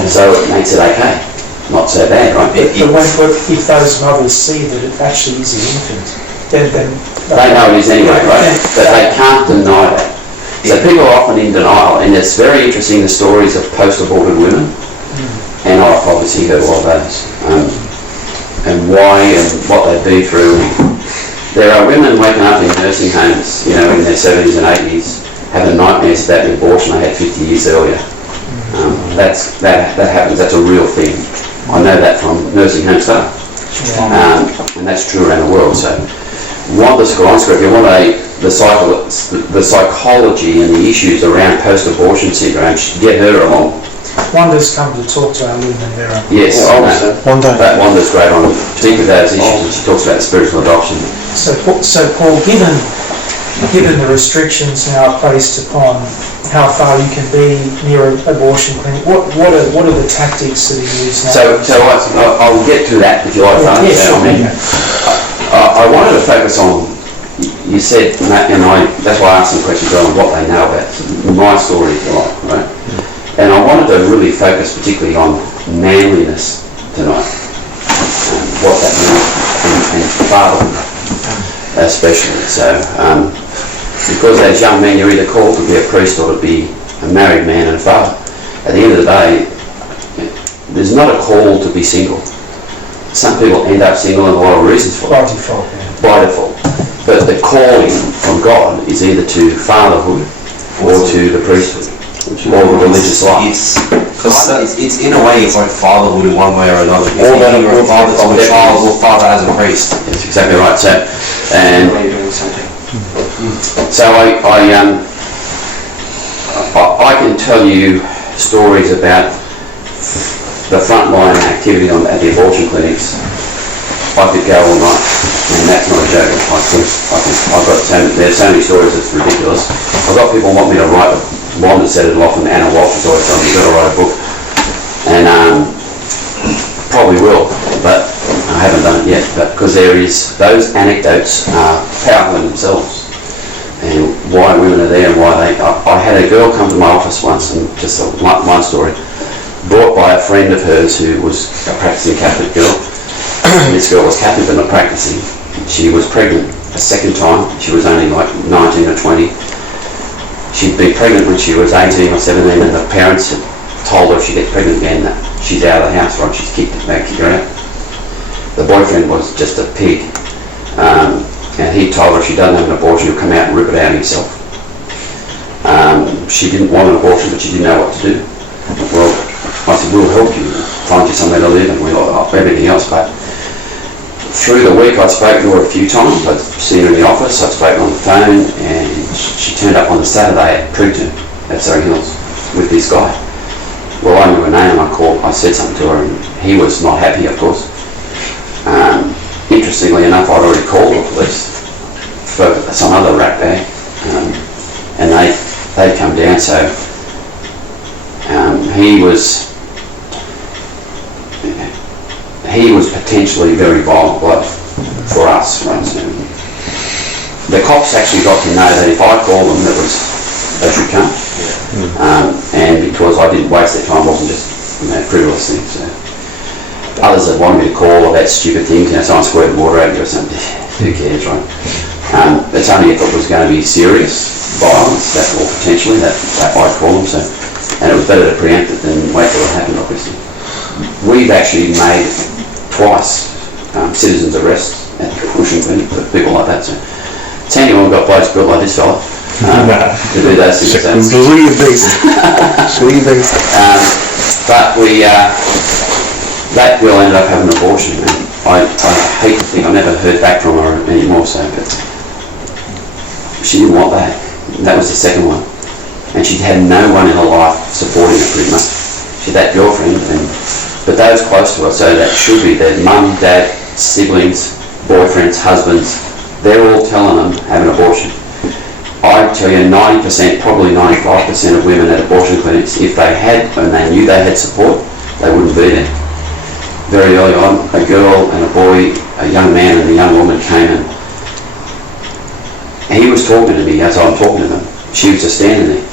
So it makes it okay. Not so bad, right? But if those mothers see that it actually is an infant, then they know it is anyway, right? But they can't deny that. So people are often in denial, and it's very interesting, the stories of post-aborted women, and I've obviously heard a lot of those, and why and what they've been through. There are women waking up in nursing homes, in their 70s and 80s, having nightmares about the abortion they had 50 years earlier. That happens, that's a real thing. I know that from nursing home staff, and that's true around the world. So Wanda Skolonska, if you want the psychology and the issues around post-abortion syndrome, get her along. Wanda's come to talk to our Lumen Vera. Yes, Wanda's great on particularly those issues, and she talks about spiritual adoption. So Paul, given the restrictions now placed upon how far you can be near an abortion clinic, what are the tactics that are used now? So I will get to that if you like. Yeah, sure. I wanted to focus on, you said, Matt, and that's why I asked some questions on what they know about my story, if you like, right? And I wanted to really focus particularly on manliness tonight, and what that means, and fatherhood especially. So, because as young men you're either called to be a priest or to be a married man and a father. At the end of the day, there's not a call to be single. Some people end up single and a lot of reasons for it. By default, yeah. By default. But the calling from God is either to fatherhood or to the priesthood or the religious life. It's in a way, it's like fatherhood in one way or another. Or that you're a father to a child or father as a priest. That's exactly right. So I can tell you stories about the frontline activity at the abortion clinics. I could go all night, and that's not a joke. There's so many stories, it's ridiculous. I've got people want me to write. Wanda said it often, Anna Walsh has always told me, you've got to write a book. And probably will, but I haven't done it yet. But because those anecdotes are powerful in themselves. And why women are there and why I had a girl come to my office once, and just one story, brought by a friend of hers who was a practicing Catholic girl. This girl was Catholic but not practicing. She was pregnant a second time. She was only like 19 or 20. She'd been pregnant when she was 18 or 17, and the parents had told her if she gets pregnant again that she's out of the house, right? She's kicked her out. The boyfriend was just a pig. And he told her if she doesn't have an abortion, he'll come out and rip it out himself. She didn't want an abortion, but she didn't know what to do. Well, I said, we'll help you, find you somewhere to live, and we'll offer everything else. But through the week, I spoke to her a few times. I'd seen her in the office, I'd spoken on the phone, and she turned up on the Saturday at Prudton, at Surrey Hills, with this guy. Well, I knew her name, I said something to her, and he was not happy, of course. Interestingly enough, I'd already called the police for some other rat bag, and they'd come down, so he was potentially very violent bloke for us, right? So the cops actually got to know that if I called them, they should come, and because I didn't waste their time, it wasn't just frivolous things. So. Others have wanted me to call about stupid things, someone squirting water at you or something. Who cares, right? It's only if it was going to be serious violence, or potentially, that I'd call them. So, and it was better to preempt it than wait till it happened, obviously. We've actually made twice citizens' arrests at Bushing Clinic for people like that. So it's handy when we've got blokes built like this fella to do those things. But we, that girl ended up having an abortion, and I hate to think I never heard back from her anymore. So, but she didn't want that. That was the second one, and she had no one in her life supporting her pretty much. She had that girlfriend, but those close to her, so that should be their mum, dad, siblings, boyfriends, husbands. They're all telling them have an abortion. I tell you, 90%, probably 95% of women at abortion clinics, if they had and they knew they had support, they wouldn't be there. Very early on, a girl and a boy, a young man and a young woman came in. He was talking to me as I'm talking to him. She was just standing there.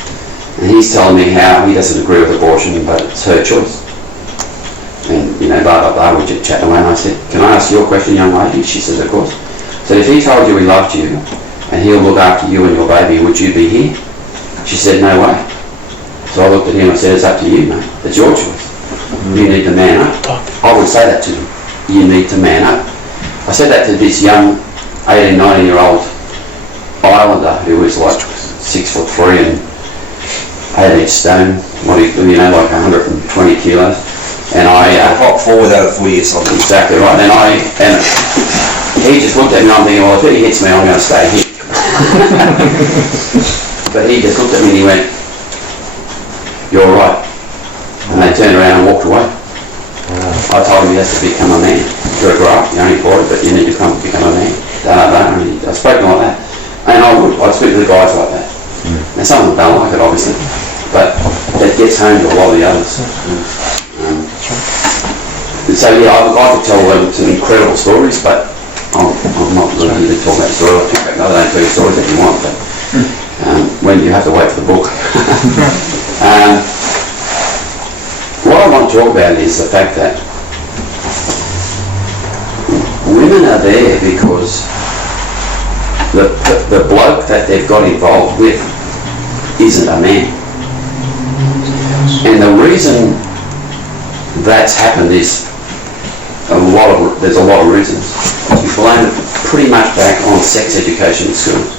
And he's telling me how he doesn't agree with abortion, but it's her choice. And, blah, blah, blah, we're just chatting away. And I said, can I ask you a question, young lady? She says, of course. So if he told you he loved you, and he'll look after you and your baby, would you be here? She said, no way. So I looked at him and said, it's up to you, mate. It's your choice. You need to man up. I would say that to him. You need to man up. I said that to this young 18, 19-year-old Islander who was like 6'3" and 18 stone, like 120 kilos. And I hop forward out of 4 years something. Exactly right. And he just looked at me and I'm thinking, well, if he hits me, I'm going to stay here. But he just looked at me and he went, you're all right. And they turned around and walked away. I told him he has to become a man. You're a grower, you're only 40, but you need to become a man. And I spoke like that. And I'd speak to the guys like that. Now some of them don't like it, obviously, but that gets home to a lot of the others. So yeah, I could tell some incredible stories, but I'm not really here to talk about stories. I don't tell you stories if you want, but when you have to wait for the book. What I want to talk about is the fact that women are there because the bloke that they've got involved with isn't a man. And the reason that's happened is there's a lot of reasons. You blame it pretty much back on sex education in schools.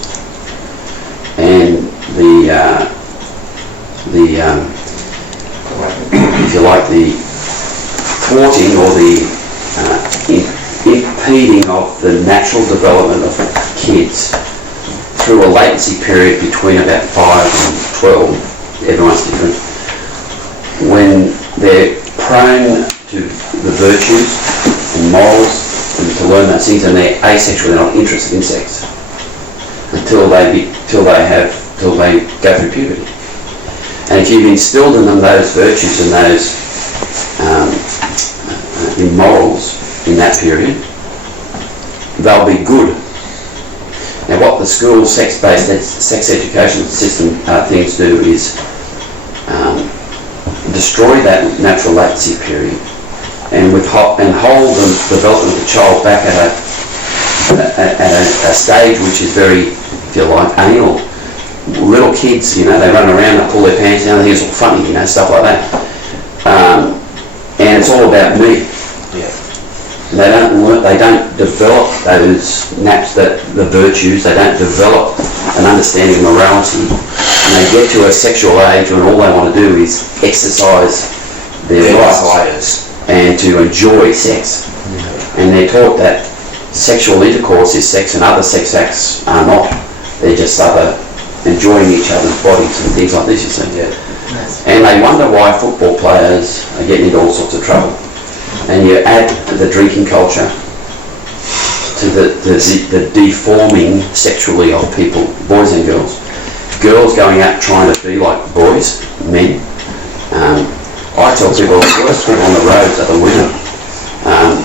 And if you like, the thwarting or the impeding of the natural development of kids through a latency period between about 5 and 12, everyone's different, when they're prone to the virtues and morals and to learn those things, and they're asexual, they're not interested in sex until they go through puberty. And if you've instilled in them those virtues and those morals in that period, they'll be good. Now what the school sex-based sex education system things do is destroy that natural latency period and hold the development of the child back at a stage which is very, if you like, anal. Little kids, they run around, they pull their pants down, they think it's all funny, stuff like that. And it's all about me. Yeah. They don't develop the virtues, they don't develop an understanding of morality, and they get to a sexual age when all they want to do is exercise their rights and to enjoy sex. Mm-hmm. And they're taught that sexual intercourse is sex and other sex acts are not. They're just enjoying each other's bodies and things like this, you see. Yeah. Nice. And they wonder why football players are getting into all sorts of trouble. And you add the drinking culture to the deforming sexually of people, boys and girls. Girls going out trying to be like boys, men. I tell people the worst people on the roads are the women.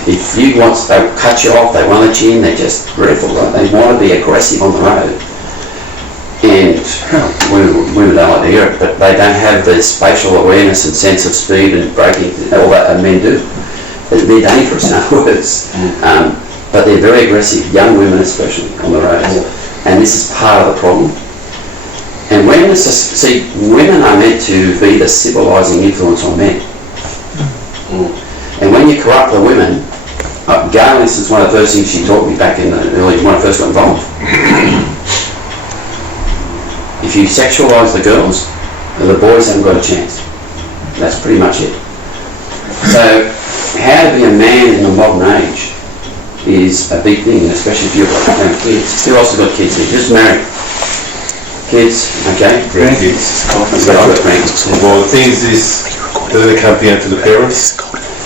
If they cut you off, they want to chin, they're just dreadful. They want to be aggressive on the road. And women don't like to hear it, but they don't have the spatial awareness and sense of speed and braking, all that men do. they're dangerous, in other words. But they're very aggressive, young women especially, on the roads. And this is part of the problem. And when women are meant to be the civilising influence on men. And when you corrupt the women, Gail, this is one of the first things she taught me back in the early, when I first got involved. If you sexualise the girls, the boys haven't got a chance. That's pretty much it. So, how to be a man in the modern age is a big thing, especially if you've got kids. Who else has got kids here? Just married. Kids, okay? Grandkids. Well, the thing is this, doesn't it come down to the parents?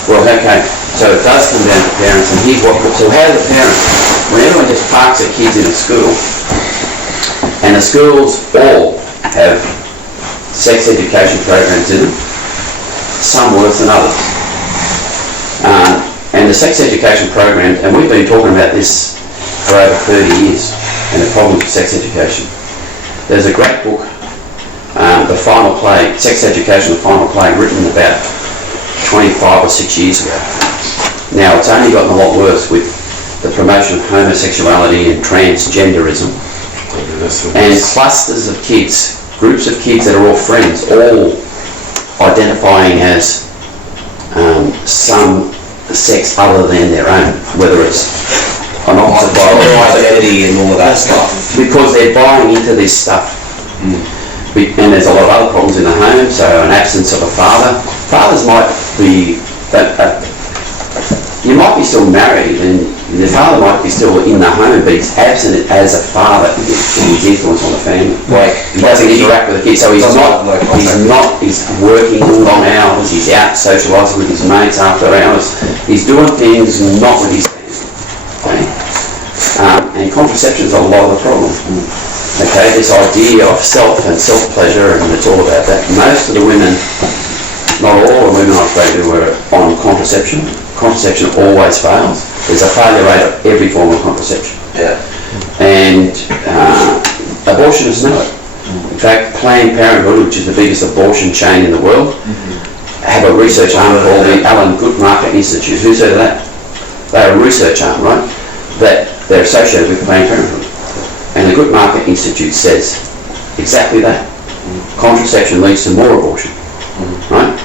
okay. So it does come down to parents, and here's what. So how do the parents? When everyone just parks their kids in a school, and the schools all have sex education programs in them, some worse than others. And the sex education programs, and we've been talking about this for over 30 years, and the problems with sex education. There's a great book, The Final Plague, Sex Education, The Final Plague, written about 25 or 6 years ago. Now, it's only gotten a lot worse with the promotion of homosexuality and transgenderism. And clusters of kids, groups of kids that are all friends, all identifying as some sex other than their own, whether it's an opposite identity and all of that stuff. Because they're buying into this stuff. And there's a lot of other problems in the home, so an absence of a father. Fathers might be, you might be still married and the father might be still in the home, but he's absent as a father in his influence on the family. Like, he doesn't interact with the kids, so he's working long hours, he's out socialising with his mates after hours, he's doing things not with his family. Okay? And contraception's a lot of the problem. Okay, this idea of self and self-pleasure, and it's all about that. Most of the women, not all the women I've spoken to were on contraception. Contraception always fails. There's a failure rate of every form of contraception. Yeah. And abortionists know it. In fact, Planned Parenthood, which is the biggest abortion chain in the world, have a research arm called the Alan Guttmacher Institute. Who's heard of that? They're a research arm, right? That they're associated with Planned Parenthood. And the Guttmacher Institute says exactly that. Contraception leads to more abortion, right?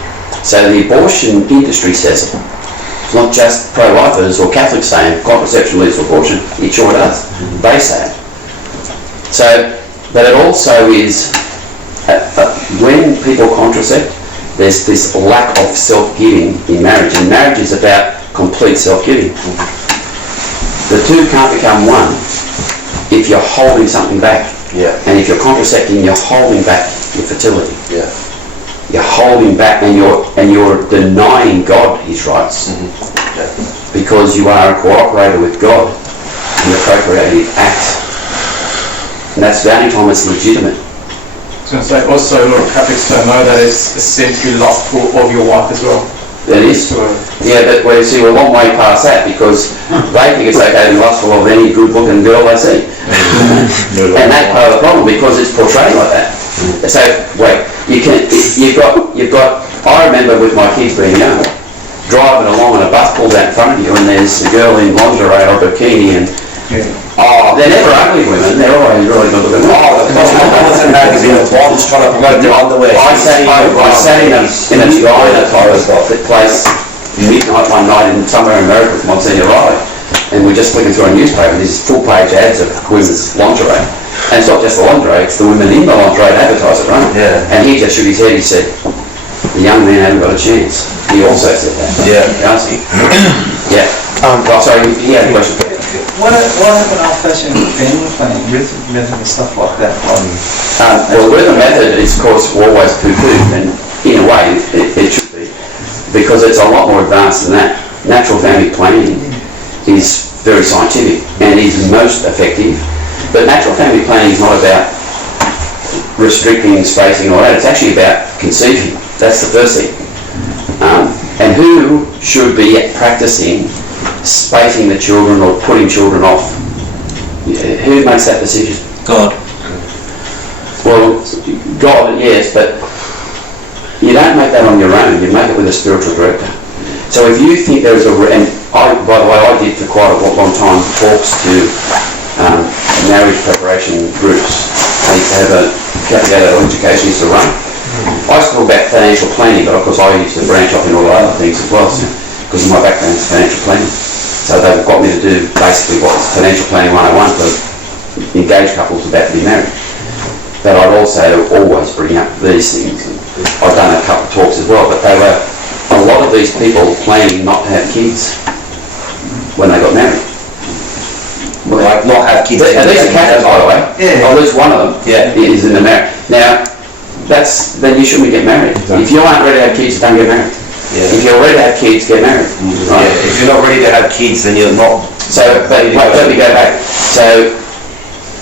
So the abortion industry says it. It's not just pro-lifers or Catholics saying contraception leads to abortion, it sure does. They say it. So, but it also is, when people contracept, there's this lack of self-giving in marriage, and marriage is about complete self-giving. The two can't become one if you're holding something back. Yeah. And if you're contracepting, you're holding back your fertility. Yeah. You're holding back, and you're denying God His rights, Yeah. because you are a cooperator with God in the procreative act. And that's the only time it's legitimate. I was going to say, also a lot of Catholics don't know that it's essentially lustful of your wife as well. It is. Yeah, but we see we're a long way past that, because they think it's okay to be lustful of any good-looking girl they see. And that's part of the problem, because it's portrayed like that. So, wait, you've got, I remember with my kids being young, driving along and a bus pulls out in front of you and there's a girl in lingerie or bikini and, they're never ugly women, they're always really good looking. Magazine blondes trying to promote their underwear. I sat in a diner place midnight one night in somewhere in America with Monsignor Riley, and we're just flicking through a newspaper, there's full-page ads of women's lingerie. And it's not just the lingerie, it's the women in the lingerie that advertise it, right? Yeah. And he just shook his head, he said, the young man hasn't got a chance. He also said that. Yeah. Yeah. Sorry, he had a question. What happened after family planning, rhythm and stuff like that? Well, rhythm method is, of course, always poo-pooed, and in a way, it should be, because it's a lot more advanced than that. Natural family planning is very scientific and is most effective, but natural family planning is not about restricting spacing and all that. It's actually about conceiving. That's the first thing. And who should be practicing spacing the children or putting children off? Who makes that decision? God. Well, God, yes, but you don't make that on your own. You make it with a spiritual director. So if you think there is and by the way, I did for quite a long time talks to marriage preparation groups. I used to have a education used to run. I used to talk about financial planning, but of course I used to branch off in all the other things as well, because my background is financial planning. So they've got me to do basically what's financial planning 101 for engaged couples about to be married. But I'd also always bring up these things. I've done a couple of talks as well, but they were a lot of these people planning not to have kids when they got married. Well, like not have kids. At least a Catholic, by the way. Yeah. At least one of them is in the marriage. Now, then you shouldn't get married. If you aren't ready to have kids, don't get married. Yeah. If you're ready to have kids, get married. Right? Yeah, if you're not ready to have kids, then you're not. So, but let me go back. So,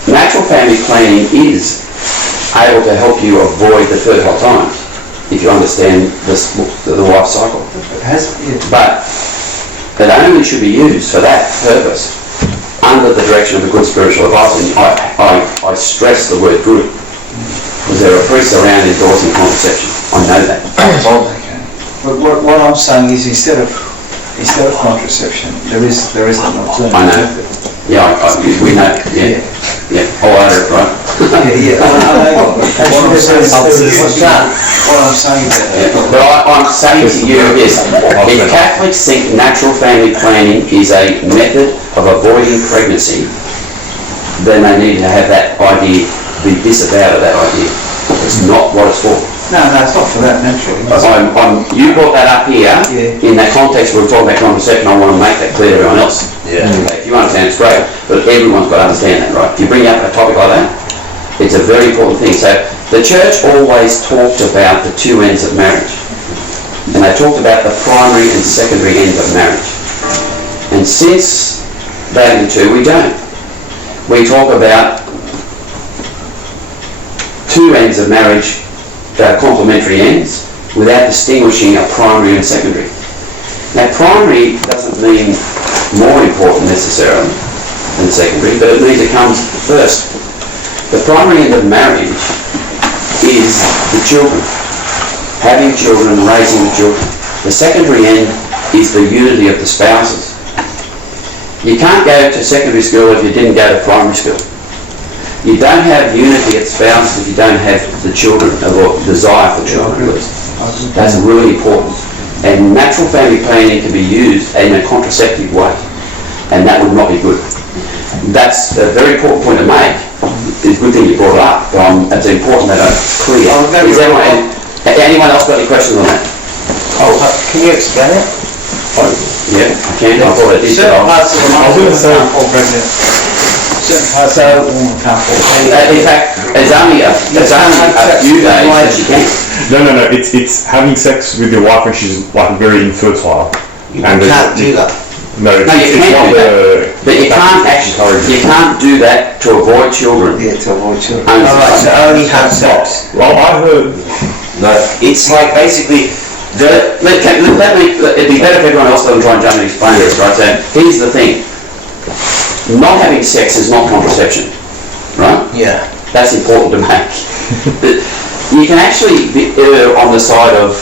natural family planning is able to help you avoid the fertile times if you understand the life cycle. But it only should be used for that purpose under the direction of a good spiritual advisor. And I stress the word good because there are priests around endorsing contraception. I know that. But what I'm saying is instead of contraception, there is an alternative. I know. Yeah, we know. Yeah. Yeah. All over it, right? I know. What I'm saying about that. But I'm saying to you this, if Catholics think natural family planning is a method of avoiding pregnancy, then they need to have that idea, be disavowed of that idea. It's not what it's for. No, it's not for that, naturally. You brought that up here, in that context where we're talking about contraception. I want to make that clear to everyone else. Yeah. Okay, if you understand, it's great, but everyone's got to understand that, right? If you bring up a topic like that, it's a very important thing. So the church always talked about the two ends of marriage, and they talked about the primary and secondary ends of marriage. And since Vatican II, we don't. We talk about two ends of marriage, complementary ends, without distinguishing a primary and secondary. Now, primary doesn't mean more important necessarily than secondary, but it means it comes first. The primary end of marriage is the children, having children and raising the children. The secondary end is the unity of the spouses. You can't go to secondary school if you didn't go to primary school. You don't have unity at spouse if you don't have the children, or desire for children at least. That's really important. And natural family planning can be used in a contraceptive way, and that would not be good. That's a very important point to make. It's a good thing you brought it up. It's important that it's clear. Anyone else got any questions on that? Can you explain it? Yeah, I can. I thought I did. Certain parts of the mother can't fall pregnant. Certain parts of the woman can't fall pregnant. In fact, it's only a few days that she can. No. It's having sex with your wife when she's like very infertile. You can't do that. No, No, you can do that, but you can't do that to avoid children. Yeah, to avoid children. Alright, so only have sex. Well, I heard. No, it's like basically It'd be better if everyone else doesn't try and jump in and explain this, right? So here's the thing. Not having sex is not contraception, right? Yeah. That's important to make. You can actually err on the side of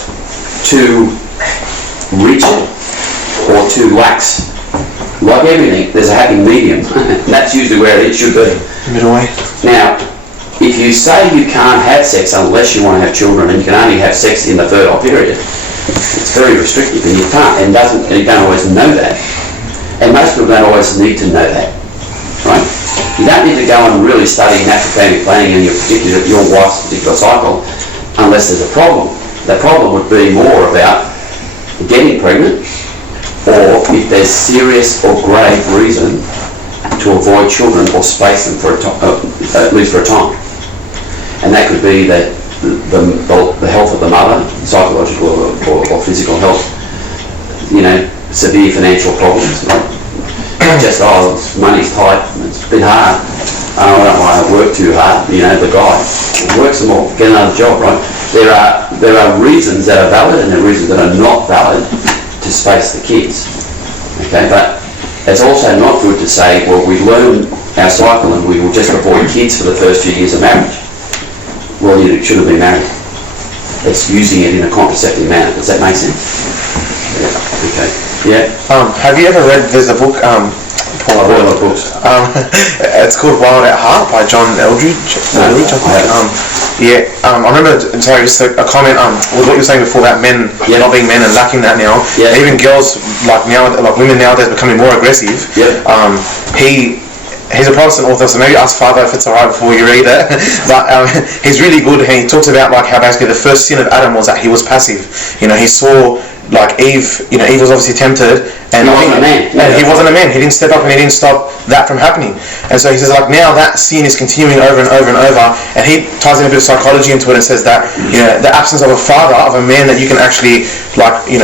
too rigid or too lax. Like everything, there's a happy medium. That's usually where it should be. Middle way. Now, if you say you can't have sex unless you want to have children, and you can only have sex in the fertile period, it's very restrictive, and you can't, and you don't always know that. And most people don't always need to know that, right? You don't need to go and really study natural family planning and your wife's particular cycle unless there's a problem. The problem would be more about getting pregnant, or if there's serious or grave reason to avoid children or space them for at least for a time. And that could be the health of the mother, psychological or physical health, severe financial problems, right? Just, money's tight, it's a bit hard, I don't want to work too hard, the guy works some more, get another job, right? There are reasons that are valid and there are reasons that are not valid to space the kids, okay? But it's also not good to say, well, we learn our cycle and we will just avoid kids for the first few years of marriage. Well, you should have been married. It's using it in a contraceptive manner. Does that make sense? Okay. Yeah. Have you ever read, there's a book, I've read a lot of books. it's called Wild at Heart by John Eldridge, I think. I remember, sorry, just a comment with what you were saying before about men not being men and lacking that now. Yeah. Even girls, like women nowadays becoming more aggressive. Yeah. He's a Protestant author, so maybe ask Father if it's alright before you read it. But he's really good, and he talks about like how basically the first sin of Adam was that he was passive. You know, he saw like Eve. You know, Eve was obviously tempted, and he wasn't a man. And he wasn't a man. He didn't step up and he didn't stop that from happening. And so he says like now that sin is continuing over and over and over, and he ties in a bit of psychology into it and says that the absence of a father, of a man that you can actually blade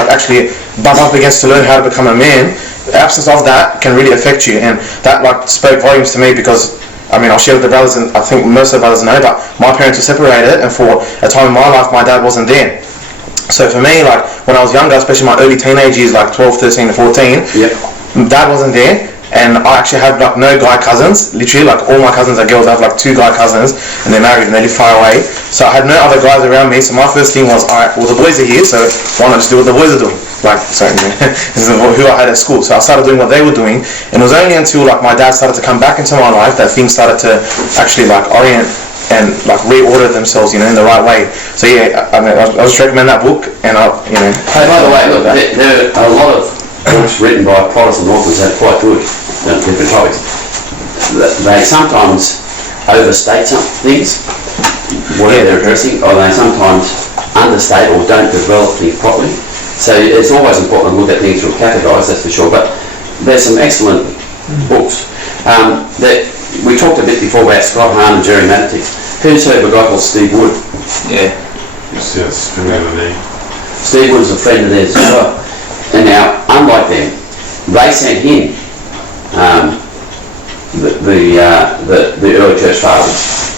like actually bump up against to learn how to become a man. The absence of that can really affect you, and that like spoke volumes to me because I mean I'll share with the brothers, and I think most of the brothers know, but my parents were separated, and for a time in my life my dad wasn't there. So for me, like when I was younger, especially my early teenage years, like 12, 13 to 14, dad wasn't there, and I actually have like no guy cousins. Literally, like all my cousins are girls. I have like 2 guy cousins, and they're married and they live far away. So I had no other guys around me. So my first thing was, alright, well the boys are here, so why not just do what the boys are doing? Like, sorry, this is who I had at school. So I started doing what they were doing, and it was only until like my dad started to come back into my life that things started to actually like orient and like reorder themselves, in the right way. So I mean, I'll just recommend that book, and Hey, by the way, look, there are a lot of books written by Protestant authors that are quite good on different topics. They sometimes overstate some things, whatever they're addressing, or they sometimes understate or don't develop things properly. So it's always important to look at things from Catholic eyes, that's for sure, but there's some excellent books. We talked a bit before about Scott Hahn and Jerry Mattis. Who's heard of a guy called Steve Wood? Yeah. Yes, remember me. Steve Wood is a friend of theirs as well. And now, unlike them, they sent him the early church fathers.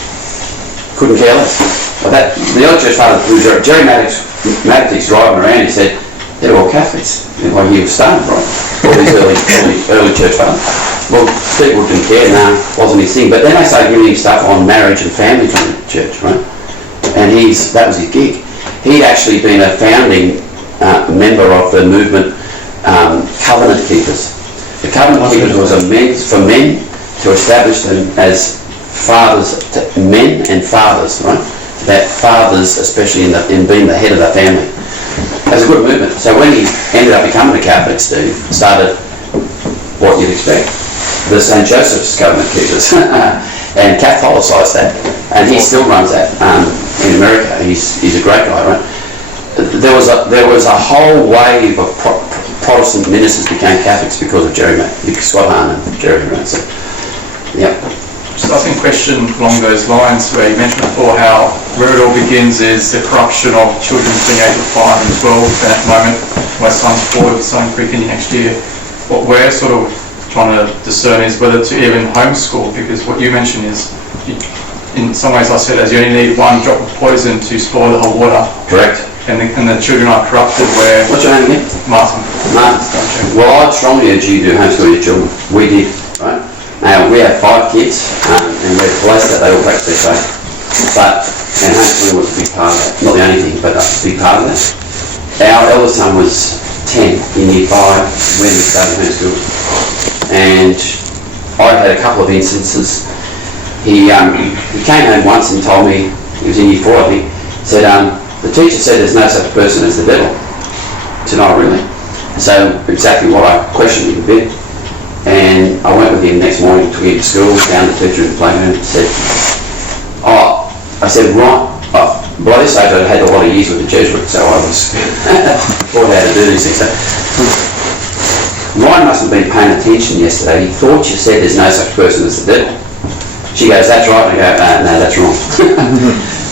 Couldn't care less. But the early church fathers, Jerry Mattis driving around, he said, they're all Catholics. Like he was starting from all these early church fathers. Well, Steve Wood didn't care, wasn't his thing. But then they started giving him stuff on marriage and family from the church, right? And that was his gig. He'd actually been a founding member of the movement Covenant Keepers. The Covenant Keepers was for men to establish them as fathers, men and fathers, right? That fathers, especially in being the head of the family. It was a good movement. So when he ended up becoming a Catholic, Steve started what you'd expect. The St. Joseph's Covenant Keepers, and Catholicised that, and he still runs that in America. He's a great guy, right? There was a whole wave of Protestant ministers became Catholics because of Scott Hahn and Jerry, right? So, yeah. So I think question along those lines, where you mentioned before how where it all begins is the corruption of children between the age of 5 and 12. And at the moment, my son's 4, he's starting pre-kindy next year. What we're sort of trying to discern is whether to even homeschool, because what you mentioned is, in some ways I said, as you only need 1 drop of poison to spoil the whole water. Correct. And the children are corrupted where... What's your name again? Martin. Well, I'd strongly urge you to homeschool your children. We did, right? Now, we have 5 kids, and we're blessed that they all practice their faith. And homeschooling was a big part of that. Not the only thing, but a big part of that. Our eldest son was 10 in year 5 when we started homeschool. And I had a couple of instances. He came home once and told me, he was in year 4 I think, said, the teacher said there's no such person as the devil. I said, oh really? So exactly what I questioned him a bit. And I went with him next morning, took him to school, found the teacher in the playroom and said, I said, right, by this stage I'd had a lot of years with the Jesuits, so I was taught how to do these things. Ryan must have been paying attention yesterday. He thought you said there's no such person as the devil. She goes, that's right. And I go, no, that's wrong.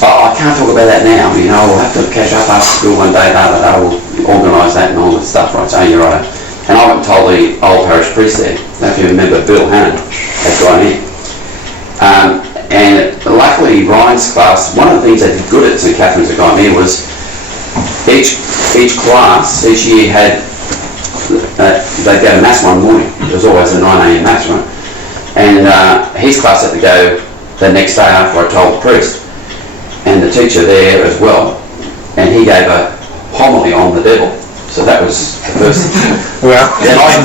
I can't talk about that now. We'll have to catch up after school one day. I will organise that and all that stuff, right? So you're right. And I went and told the old parish priest there, if you remember Bill Hanrahan, that guy here. And luckily Ryan's class, one of the things they did good at St. Catherine's that got me was each class, each year had, they'd go to Mass one morning. There was always a 9 a.m. Mass, right? And his class had to go the next day after I told the priest. And the teacher there as well. And he gave a homily on the devil. So that was the first thing. Well, Then I got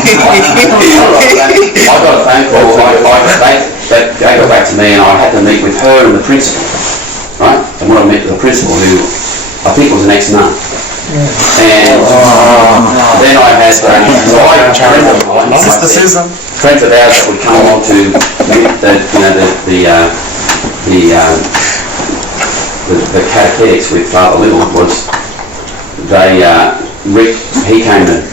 a phone call. They got back to me, and I had to meet with her and the principal, right? And when I met with the principal, who I think was an ex-nun, and then I had Sister Susan. friends of ours that would come along to the catechetics with Father Little was he came and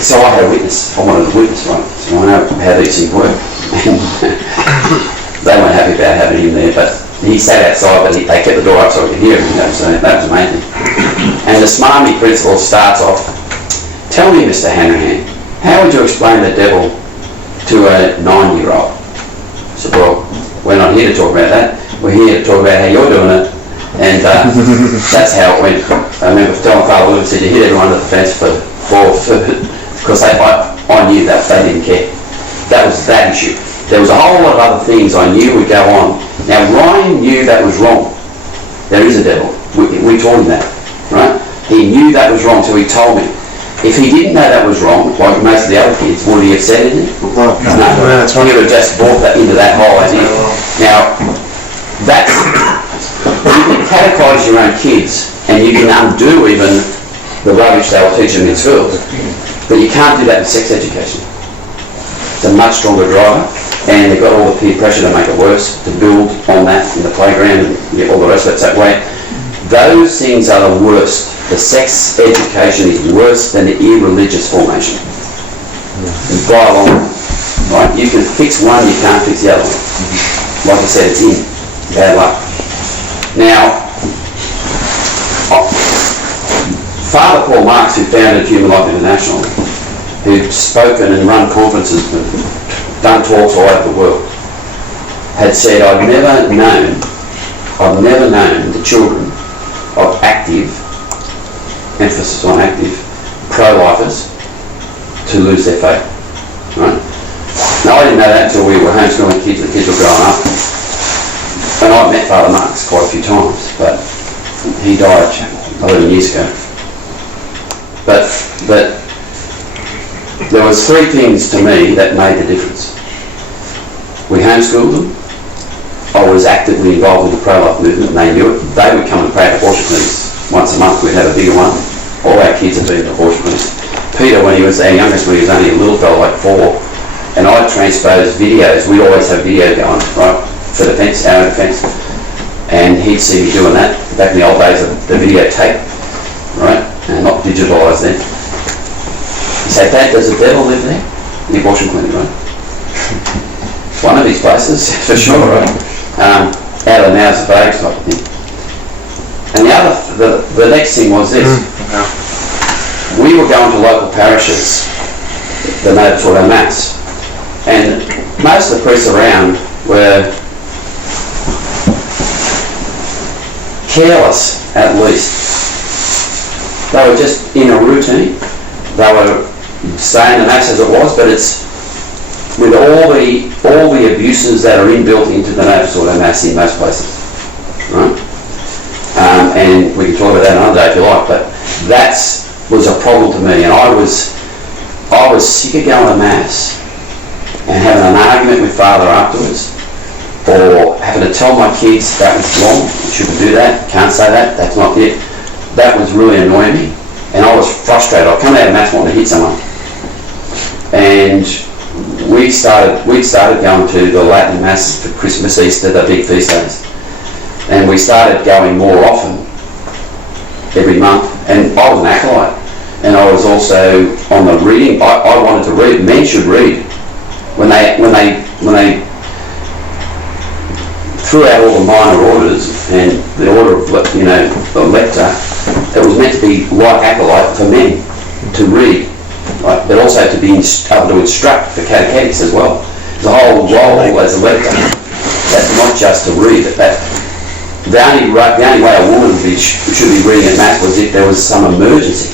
so I had a witness. I wanted a witness, right? So I know how these things work. They weren't happy about having him there, but he sat outside, but they kept the door up so we could hear him, so that was amazing. And the smarmy principal starts off, "Tell me, Mr. Hanrahan, how would you explain the devil to a 9-year-old?" I said, "Well, we're not here to talk about that. We're here to talk about how you're doing it." And that's how it went. I remember telling Father William, said, "You hit everyone at the fence because I knew that they didn't care." That was that issue. There was a whole lot of other things I knew would go on. Now Ryan knew that was wrong. There is a devil. We taught him that, right? He knew that was wrong, so he told me. If he didn't know that was wrong, like most of the other kids, would he have said anything? No. He would have just brought that into that whole idea. Now, that's, you can catechise your own kids, and you can undo even the rubbish they will teach them in schools, but you can't do that in sex education. It's a much stronger driver, and they've got all the peer pressure to make it worse, to build on that in the playground and get all the rest of it that way. Those things are the worst. The sex education is worse than the irreligious formation. And by along, right? You can fix one, you can't fix the other one. Like I said, it's in. Bad luck. Now, Father Paul Marks, who founded Human Life International, who'd spoken and run conferences and done talks all over the world, had said, I've never known the children of active, emphasis on active, pro-lifers to lose their faith. Right? Now I didn't know that until we were homeschooling kids, the kids were growing up. And I've met Father Marks quite a few times, but he died 11 years ago. But there was 3 things to me that made the difference. We homeschooled them. I was actively involved in the pro-life movement, and they knew it. They would come and pray at abortion clinics once a month. We'd have a bigger one. All our kids have been at abortion clinics. Peter, when he was our youngest, when he was only a little fellow, like 4, and I'd transpose videos. We always have video going, right, for defence, our own defence. And he'd see me doing that. Back in the old days of the videotape, right, and not digitalised then. He'd say, Dad, does the devil live there? In the abortion clinic, right? One of these places, for sure, right? Out of the mouths of babes type of thing. And the next thing was this. We were going to local parishes, the Native Auto Mass, and most of the priests around were careless, at least. They were just in a routine. They were saying the Mass as it was, but it's with all the abuses that are inbuilt into the Native Auto Mass in most places, right? And we can talk about that another day if you like, but that was a problem to me, and I was sick of going to Mass and having an argument with Father afterwards, or having to tell my kids that was wrong, you shouldn't do that, can't say that, that's not it. That was really annoying me, and I was frustrated. I'd come out of Mass wanting to hit someone. And we'd started going to the Latin Mass for Christmas, Easter, the big feast days. And we started going more often, every month. And I was an acolyte. And I was also on the reading. I wanted to read. Men should read. When they threw out all the minor orders and the order of, the lector, it was meant to be like acolyte for men to read. Right, but also to be able to instruct the catechetics as well. There's a whole role as a lector. That's not just to read. The only way a woman should be reading at Mass was if there was some emergency.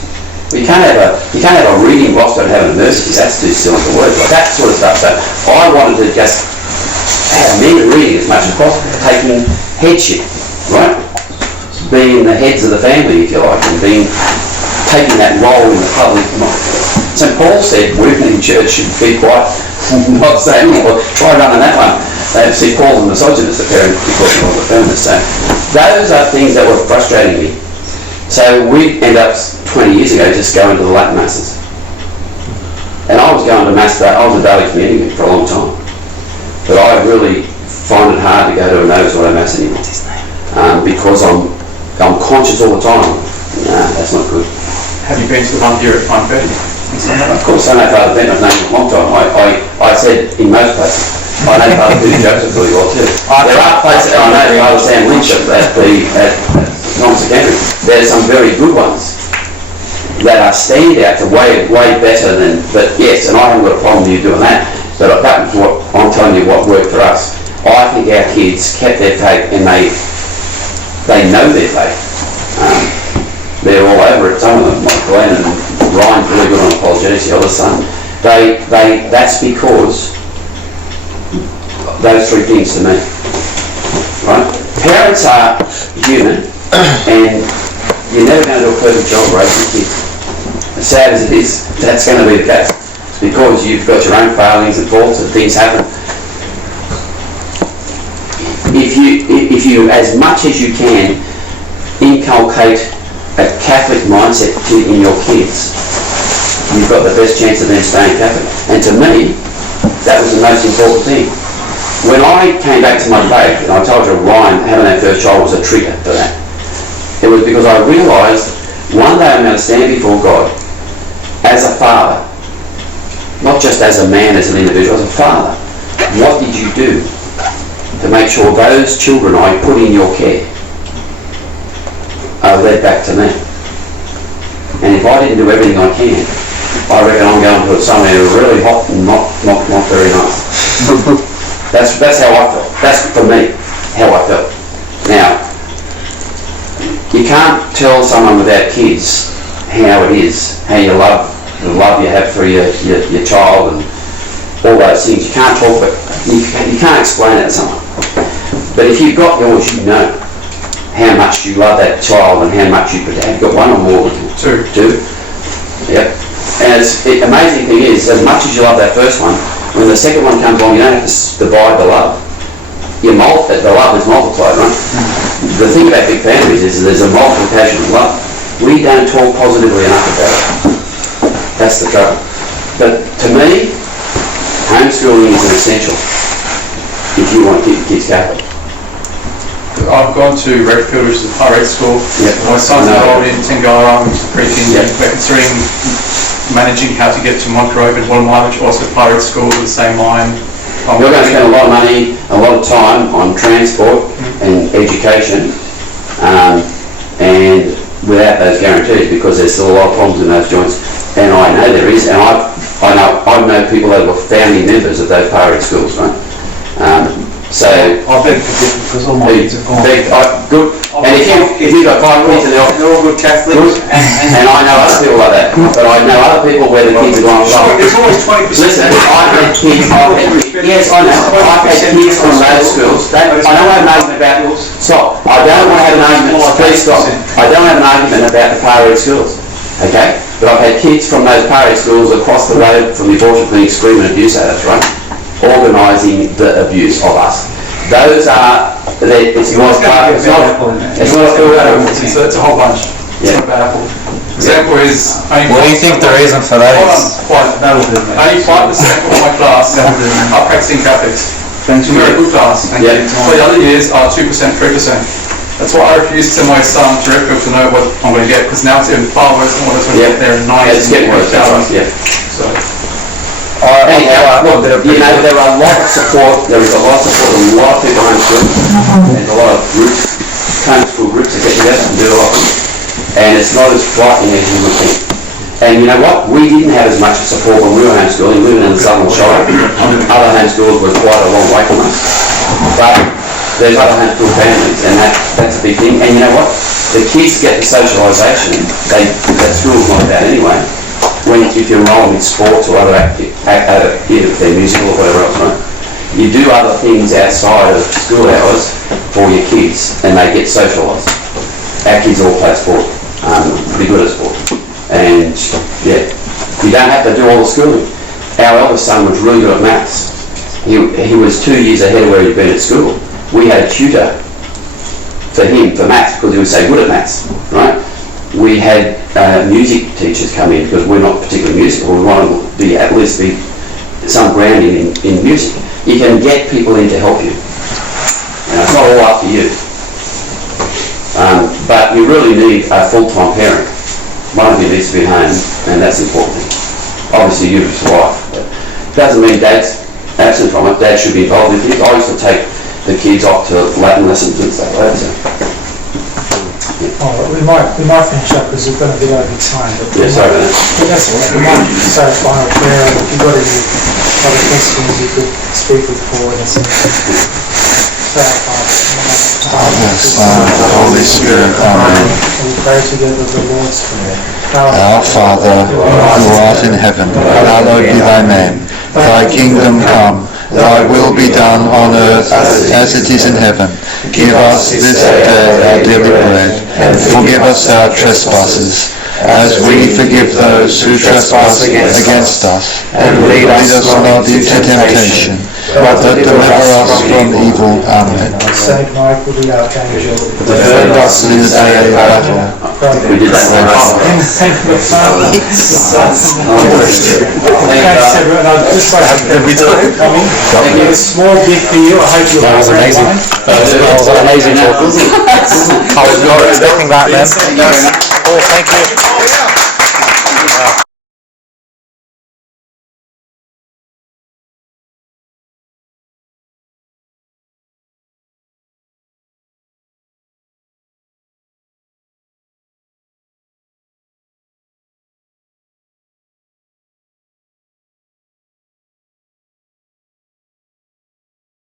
But you can't have a reading whilst don't have an emergency. That's too silly for words. Like that sort of stuff. So I wanted to just have men reading as much as possible, taking headship, right? Being the heads of the family, if you like, and being taking that role in the public. St. Paul said women in church should be quiet, not say anything. Try running that one. See, Paul's a misogynist apparently because he was a feminist. So those are things that were frustrating me. So we end up 20 years ago just going to the Latin Masses. And I was going to Mass, I was a daily communion for a long time. But I really find it hard to go to a notice auto Mass anymore. Because I'm conscious all the time. Nah, that's not good. Have you been to the one here at Pine Bed? Of course, I know Father Ben, I've known him a long time. I said in most places. I know Father Peter Joseph really well too. There are places, I know Father Sam Lynch at Thomas Secondary. There's some very good ones that are standouts, way better than, but yes, and I haven't got a problem with you doing that, but that was what I'm telling you what worked for us. I think our kids kept their faith and they know their faith. They're all over it, some of them, like Glenn and Ryan's really good on apologetics, the other son. That's because those three things to me, right? Parents are human, and you're never going to do a perfect job raising kids. As sad as it is, that's going to be the case. It's because you've got your own failings and faults and things happen. If you, as much as you can, inculcate a Catholic mindset in your kids, you've got the best chance of them staying Catholic. And to me, that was the most important thing. When I came back to my faith, and I told you Ryan, having that first child was a trigger for that. It was because I realised one day I'm going to stand before God as a father, not just as a man, as an individual, as a father. What did you do to make sure those children I put in your care are led back to me? And if I didn't do everything I can, I reckon I'm going to put somewhere really hot and not very nice. That's how I felt. That's for me how I felt. Now, you can't tell someone without kids how it is, how you love, the love you have for your child and all those things. You can't talk, but you can't explain it to someone. But if you've got yours, you know how much you love that child and how much you protect. You've got one or more? Two. Yep. And the amazing thing is, as much as you love that first one, when the second one comes along, you don't have to divide the love. The love is multiplied, right? The thing about big families is there's a multiplication of love. We don't talk positively enough about it. That's the trouble. But to me, homeschooling is an essential if you want to keep kids Catholic. I've gone to Redfield, which is a pirate school. Yep. My son's enrolled in Tingara, which is pre-Kindy. We're considering managing how to get to Montrose and Wollongong, which also pirate school with the same line. You're going to spend a lot of money, a lot of time on transport and education, and without those guarantees, because there's still a lot of problems in those joints. And I know there is, and I know people that were family members of those pirate schools, right? So I beg for different because all my kids have gone. Good. And if you've got 5 kids in the office, they're all good Catholics. good. And I know other people like that. But I know other people where the kids are going wrong. It's always 20%. Listen, I've had kids. Yes, I know. I've had kids from those schools. I don't have an argument about. Stop. I don't want to have an argument. Please stop. I don't have an argument about the pirate schools. Okay. But I've had kids from those pirate schools across the road from the abortion clinic screaming abuse at us, right? Organising the abuse of us. Those are, it's not a it's a whole bunch. It's not about Apple. Example is, What do you think the reason for that is? only 5% of my class are practicing Catholics. It's a very good class. For the other years are 2%, 3%. That's why I refuse to send my son to Redfield to know what I'm going to get, because now it's even far worse than what it's going to get there in 9 years. It's getting worse, yeah. So. Anyhow, look, there are a lot of support, there is a lot of support, a lot of people homeschool, and a lot of groups, homeschool groups that get together and do a lot of them, and it's not as frightening as you would think. And you know what, we didn't have as much support when we were homeschooling, we were in the Southern Shire, other homeschoolers were quite a long way from us, but there's other homeschool families, and that's a big thing. And you know what, the kids get the socialisation, that school's not about anyway. If you're enrolled in sports or other either if they're musical or whatever else, right? You do other things outside of school hours for your kids, and they get socialised. Our kids all play sport, pretty good at sport. And yeah, you don't have to do all the schooling. Our eldest son was really good at maths. He was 2 years ahead of where he'd been at school. We had a tutor for him for maths because he was so good at maths, right? We had music teachers come in because we're not particularly musical. We want to be at least be some grounding in music. You can get people in to help you. It's not all up to you. But you really need a full-time parent. One of you needs to be home, and that's important. Obviously, you as a wife. But it doesn't mean Dad's absent from it. Dad should be involved in things. I used to take the kids off to Latin lessons and stuff like that. So. Oh, we might finish up because we've got a bit over time. But Yeah, sorry about that. That's all right. We might say a final prayer. If you've got any other questions, you could speak with Paul. Say our Father, Son, and Holy Spirit. Amen. We pray together the Lord's Prayer. Our Father, who art in heaven, hallowed be thy name. Thy kingdom come. Thy will be done on earth as it is in heaven. Give us this day our daily bread, and forgive us our trespasses, as we forgive those who trespass against us. And lead us not into temptation, but deliver us from evil. Amen. Saint Michael the Archangel, Defend us in the day of battle. We did that one. Thanks everyone. I'd just like to come in. A small gift for you. I hope you'll have a great time. That was an amazing talk. I was not expecting that, man. Oh, thank you.